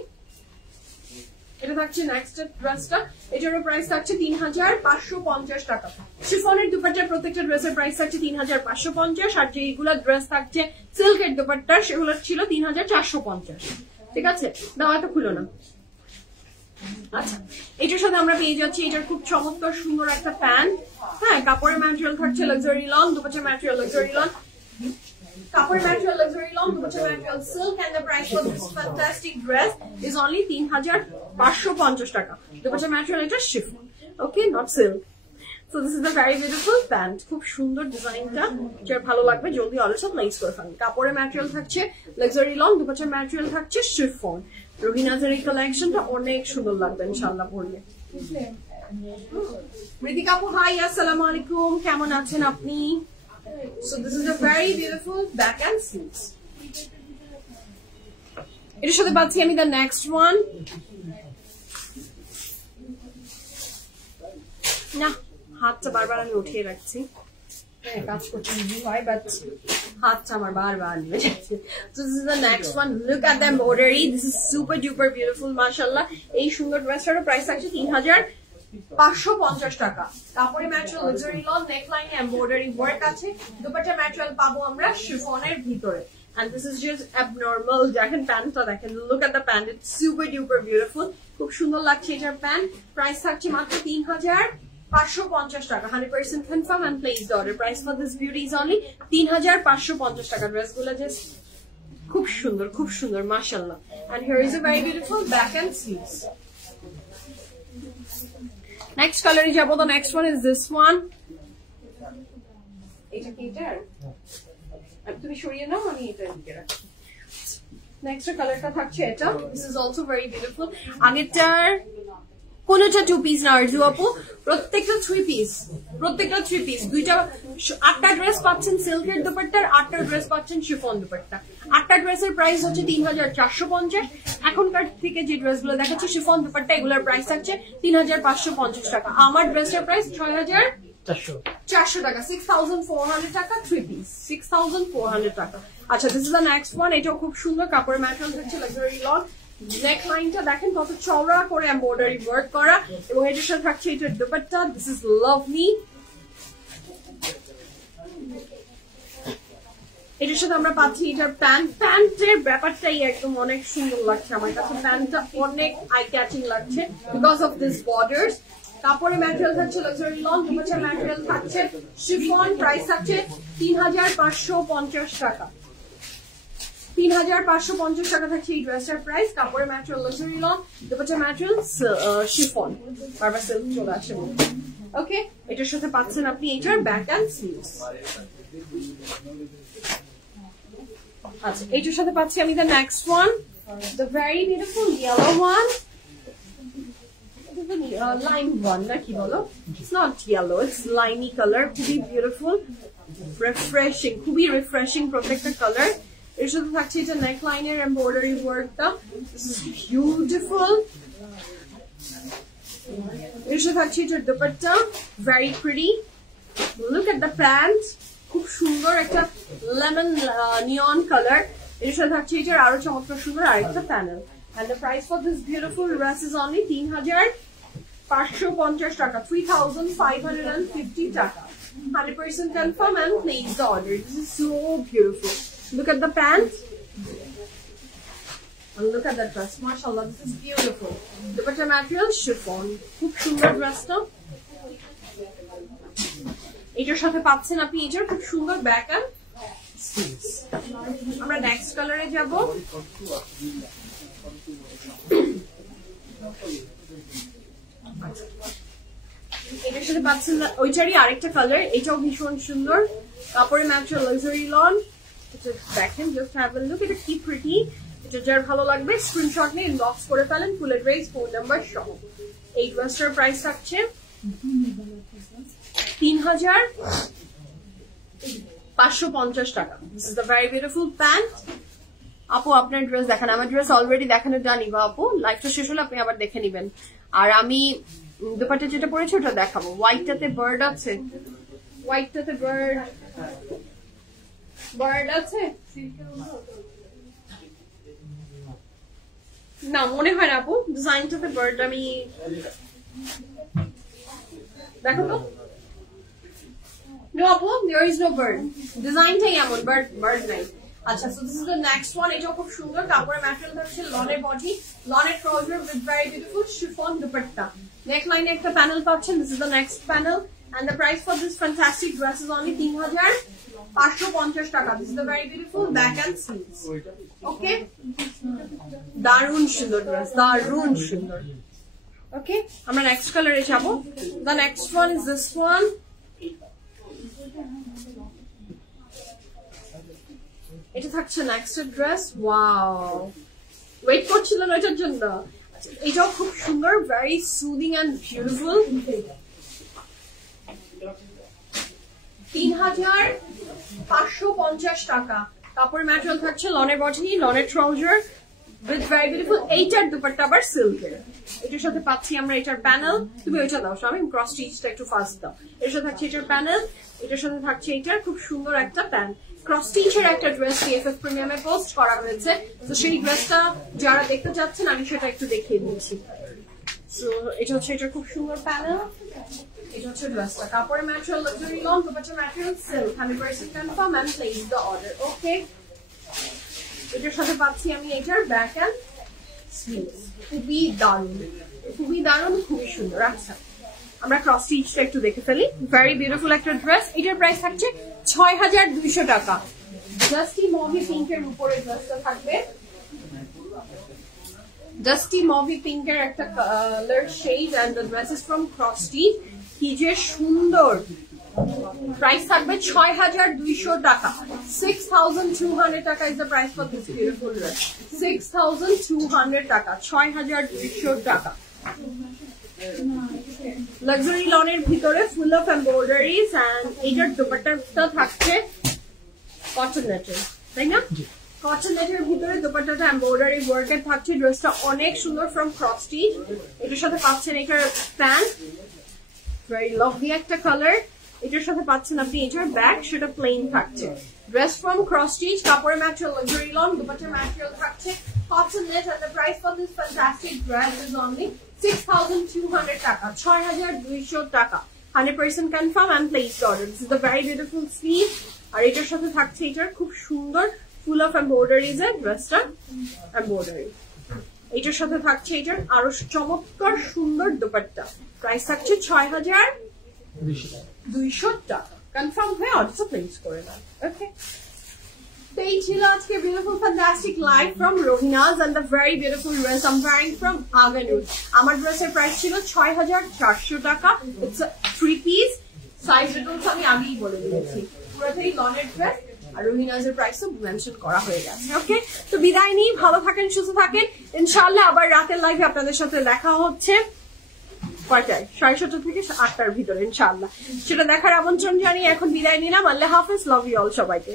এটা থাকছে নেক্সট ড্রেসটা। এটারও প্রাইস থাকছে 3550 টাকা। শিফনের দুপাট্টার প্রত্যেকটা ড্রেসের প্রাইস থাকছে 3550, আর যেগুলো ড্রেস থাকছে সিল্কের দুপাট্টা সেগুলো ছিল 3450। ঠিক আছে, দাও এত খুলো না। আচ্ছা, এটার সাথে আমরা পেয়ে যাচ্ছি এটার খুব চমৎকার সুন্দর একটা প্যান্ট। হ্যাঁ, কাপড়ের ম্যাটেরিয়াল থাকছে luxury lawn, dupatta material luxury lawn, কাপড়ের material luxury lawn, dupatta material silk and the price for this fantastic dress is only 3550 টাকা। দুপাট্টা ম্যাটেরিয়াল এটা chiffon, okay, not silk. So this is the very beautiful pant. খুব সুন্দর ডিজাইনটা, যার ভালো লাগবে জলদি অর্ডারটা প্লেস করে ফেলুন। কাপড়ের ম্যাটেরিয়াল থাকছে লাক্সারি লন, দুপাট্টা ম্যাটেরিয়াল থাকছে শিফন। রহিনাজের এই কালেকশনটা অনেক সুন্দর লাগবে ইনশাআল্লাহ পরলে। ঋতিকা আপু, হাই, আসসালামু আলাইকুম, কেমন আছেন আপনি? So this is a very beautiful back and sleeves. এটার সাথে পাচ্ছি আমি দ্য নেক্সট ওয়ান, না হাতটা বারবার আমি উঠিয়ে রাখছি, কাজ করতে হয় বাট হাতটা আমার বারবার নিয়ে যাচ্ছে। So this is the next one. Look at the embroidery. This is super duper beautiful, mashallah. এই সুন্দর ড্রেসটার প্রাইস আছে 3550 টাকা। তারপরে ম্যাটেরিয়াল লাক্সারি লন, নেকলাইনে এমব্রয়ডারি ওয়ার্ক আছে, দুপাট্টা ম্যাটেরিয়াল পাবো আমরা শিফনের ভিতরে। And this is just abnormal. দেখেন প্যান্টটা দেখেন, look at the pant, it's super duper beautiful. খুব সুন্দর লাগছে এটার প্যান্ট। প্রাইস থাকছে মাত্র 3550 টাকা। 100% confirm and place the order. Price for this beauty is only 3550 টাকা। ড্রেসগুলো জাস্ট খুব সুন্দর মাশাআল্লাহ। And here is a very beautiful back and sleeves. Next color is jabo. The next one is this one. এটা কি এটা? তুমি সরিয়ে নাও, আমি এটা দিকে রাখছি। Next কালারটা থাকছে এটা। This is also very beautiful. আগেরটার কোনটা 2 পিস না আরজু আপু, প্রত্যেকটা 3 পিস, দুইটা 8টা ড্রেস পাচ্ছেন সিল্কের দুপাট্টার, 8টা ড্রেস পাচ্ছেন শিফন দুপাট্টা। 8টা ড্রেসের প্রাইস হচ্ছে 3450। এখনকার থেকে যে ড্রেসগুলো দেখাচ্ছি শিফন দুপাট্টা, এগুলোর প্রাইস থাকছে 3550 টাকা। আমার ড্রেসের প্রাইস 6400 টাকা, 6400 টাকা 3 পিস, 6400 টাকা। আচ্ছা, this is the next one. এটাও খুব সুন্দর, কাপড়ের ম্যাটেরিয়াল থাকছে লাক্সারি লন। নেক লাইনটা দেখেন কত চওড়া করে এমব্রয়ডারি ওয়ার্ক করা, এবং এটার সাথে থাকছে এটার দুপাট্টা। This is lovely. এটার সাথে আমরা পাচ্ছি এটার প্যান্টের ব্যাপারটাই একদম অনেক সুন্দর লাগছে আমার কাছে। প্যান্টটা অনেক আই ক্যাচিং লাগছে বিকজ অফ দিস বর্ডার্স। কাপড়ের ম্যাটেরিয়াল থাকছে লাক্সারি লন, দুপাট্টার ম্যাটেরিয়াল থাকছে শিফন। প্রাইস থাকছে 3550 টাকা। 3550 টাকা থাকছে এই ড্রেসটার প্রাইস। কাপড়ের ম্যাটেরিয়াল লাক্সারি লন, দুপাট্টার ম্যাটেরিয়াল শিফন, বারবার সিল্ক চলে আসে। ওকে, এটার সাথে পাচ্ছেন আপনি এটার ব্যাক এন্ড স্লিভস। আচ্ছা, এটার সাথে পাচ্ছি আমি the next one, the very beautiful yellow one, lime one, na ki bolo? It's not yellow, it's limey color. খুবই beautiful, refreshing, খুবই refreshing protected color. এর সাথে থাকছে এটা নেকলাইনের এমব্রয়ডারি ওয়ার্কটা। This is beautiful. এর সাথে থাকছে এটা dupatta, very pretty. Look at the pant, খুব সুন্দর একটা লেমন নিয়ন কালার। এর সাথে থাকছে এটার আরো চমৎকার সুন্দর আরেকটা panel. And the price for this beautiful dress is only 3550 টাকা, 3550 টাকা। 100% confirm and place the order. This is so beautiful. Look at the pants and look at the dress. Mashallah, this is beautiful. Dupatta material chiffon. খুব সুন্দর ড্রেসটা। এটার সাথে পাচ্ছেন আপনি এটার খুব সুন্দর ব্যাক এন্ড স্লিভস। আমরা নেক্সট কালারে যাব। এটার সাথে পাচ্ছেন ওইটারই আরেকটা কালার, এটাও ভীষণ সুন্দর। কাপড়ের ম্যাটেরিয়াল লাক্সারি লন। এটা দেখেন, জাস্ট হ্যাভ আ লুক, এটা কি প্রিটি। এটা যার ভালো লাগবে স্ক্রিনশট নিয়ে ইনবক্স করে ফেলেন, ফুল অ্যাড্রেস, ফোন নাম্বার সহ। এই ড্রেসটার প্রাইস থাকছে 3550 টাকা। This is the very beautiful pant. আপু আপনার ড্রেস দেখান। আমার ড্রেস অলরেডি দেখানো জানি বা আপু, লাইভটা শেষ হলে আপনি আবার দেখে নিবেন। আর আমি দুপাট্টা যেটা পরেছি ওটা দেখাবো। হোয়াইটটাতে বার্ড আছে, হোয়াইটটাতে বার্ড আছে না, মনে হয় না আপু। ডিজাইনটাতে বার্ড, আমি দেখো তো। No আপু, there is no bird. ডিজাইনটাই এমন, বার্ড নাই। আচ্ছা, so this is the next one. এটাও খুব সুন্দর। কাপড়ের ম্যাটেরিয়াল হচ্ছে লনের বডি, লনের trouser with very beautiful chiffon dupatta. নেকলাইনে একটা প্যানেল পাচ্ছেন। This is the next panel and the price for this fantastic dress is only 3550 টাকা। This is the very beautiful back and sleeves. Okay, দারুণ সুন্দর ড্রেস, দারুণ সুন্দর। ওকে, আমরা নেক্সট কালারে যাব। The next one is this one. এটা থাকছে নেক্সট ড্রেস। ওয়াও, ওয়েট করছিলেন ওইটার জন্য। এটাও খুব সুন্দর, ভেরি সুদিং এন্ড বিউটিফুল। 3550 টাকা। কাপড়ের ম্যাটেরিয়াল থাকছে লনের বডি, লনের ট্রাউজার, উইথ ভেরি বিউটিফুল। এইটার দুপাট্টা আবার সিল্কের, এটার সাথে পাচ্ছি আমরা এটার প্যানেল। তুমি ওইটা দাও আমি ক্রস স্টিচটা একটু ফাস্ট দাও। এর সাথে থাকছে এটার প্যানেল, এটার সাথে থাকছে এটার খুব সুন্দর একটা প্যান্ট। ক্রস স্টিচের একটা ড্রেস TFF প্রিমিয়ামে পোস্ট করা হয়েছে, তো সেই ড্রেসটা যারা দেখতে চাচ্ছেন আমি সেটা একটু দেখিয়ে দিচ্ছি। সো এটা হচ্ছে এটার খুব সুন্দর প্যানেল, এটা হচ্ছে ড্রেসটা। কাপড়ের ম্যাটেরিয়াল লাক্সারি লন, দুপাট্টার material silk, 100% confirm and place the order. Okay, এটার সাথে পাচ্ছি আমি এটার ব্যাক এন্ড স্লিভস, খুবই দারুণ, খুবই দারুণ, খুবই সুন্দর। আচ্ছা আমরা ক্রস স্টিচটা একটু দেখে ফেলি। ভেরি বিউটিফুল একটা ড্রেস, এটার প্রাইস থাকছে 6200 টাকা। জাস্টি মভি পিঙ্কের উপরে ড্রেসটা থাকবে, জাস্টি মভি পিঙ্কের একটা colour shade and the dress is from cross Stitch. কি যে সুন্দর, প্রাইস থাকবে 6200 টাকা। 6200 taka is the price for this beautiful dress. 6200 টাকা, 6200 টাকা। লাক্সারি লনের ভিতরে ফুল অফ এমব্রয়ডারিজ এন্ড এইটার দোপাট্টাটা থাকছে কটন নেটের, তাই না? কটন নেটের ভিতরে দোপাট্টাটা এমব্রয়ডারি ওয়ার্কের থাকছে। ড্রেসটা অনেক সুন্দর ফ্রম ক্রস স্টিচ। এটার সাথে পাচ্ছেন এটার প্যান্ট, ভেরি লাভলি একটা কালার। এটার সাথে পাচ্ছেন আপনি এটার ব্যাগ, সেটা প্লেন থাকছে। ড্রেস ফ্রম ক্রস স্টিচ, কাপড়ের ম্যাটেরিয়াল লাক্সারি লন, দুপাট্টার ম্যাটেরিয়াল থাকছে cotton net and the price for this fantastic dress is only 6200 টাকা, 6200 টাকা। 100% confirm and placed order. This is the very beautiful sleeve. আর এটার সাথে থাকছে এটার খুব সুন্দর ফুল অফ এমব্রয়ডারিজ এর ড্রেসটা এমব্রয়ডারি। এটার সাথে থাকছে এটার আরো চমৎকার সুন্দর দোপাট্টা। প্রাইস থাকছে 6200 টাকা। কনফার্ম হয়ে অর্ডারটা প্লেস করে দেন। ওকে, তো এই ছিল আজকে beautiful fantastic live from Rohinaz and the very beautiful dress I am wearing from Aghanoor. আমার ড্রেসের প্রাইস ছিল 6400 টাকা। It's a 3 piece, size details আমি আগেই বলে দিয়েছি। পুরোটাই লনের ড্রেস আর রোহিনাজের প্রাইসও মেনশন করা হয়ে গেছে। ওকে, তো বিদায় নিই, ভালো থাকেন, সুস্থ থাকেন। ইনশাআল্লাহ আবার রাতের লাইভে আপনাদের সাথে দেখা হচ্ছে কয়টায়? 7:30 থেকে 8টার ভিতরে ইনশাআল্লাহ। সেটা দেখার আমন্ত্রণ জানিয়ে এখন বিদায় নিলাম। আল্লাহ হাফেজ, লাভ ইউ অল সবাইকে।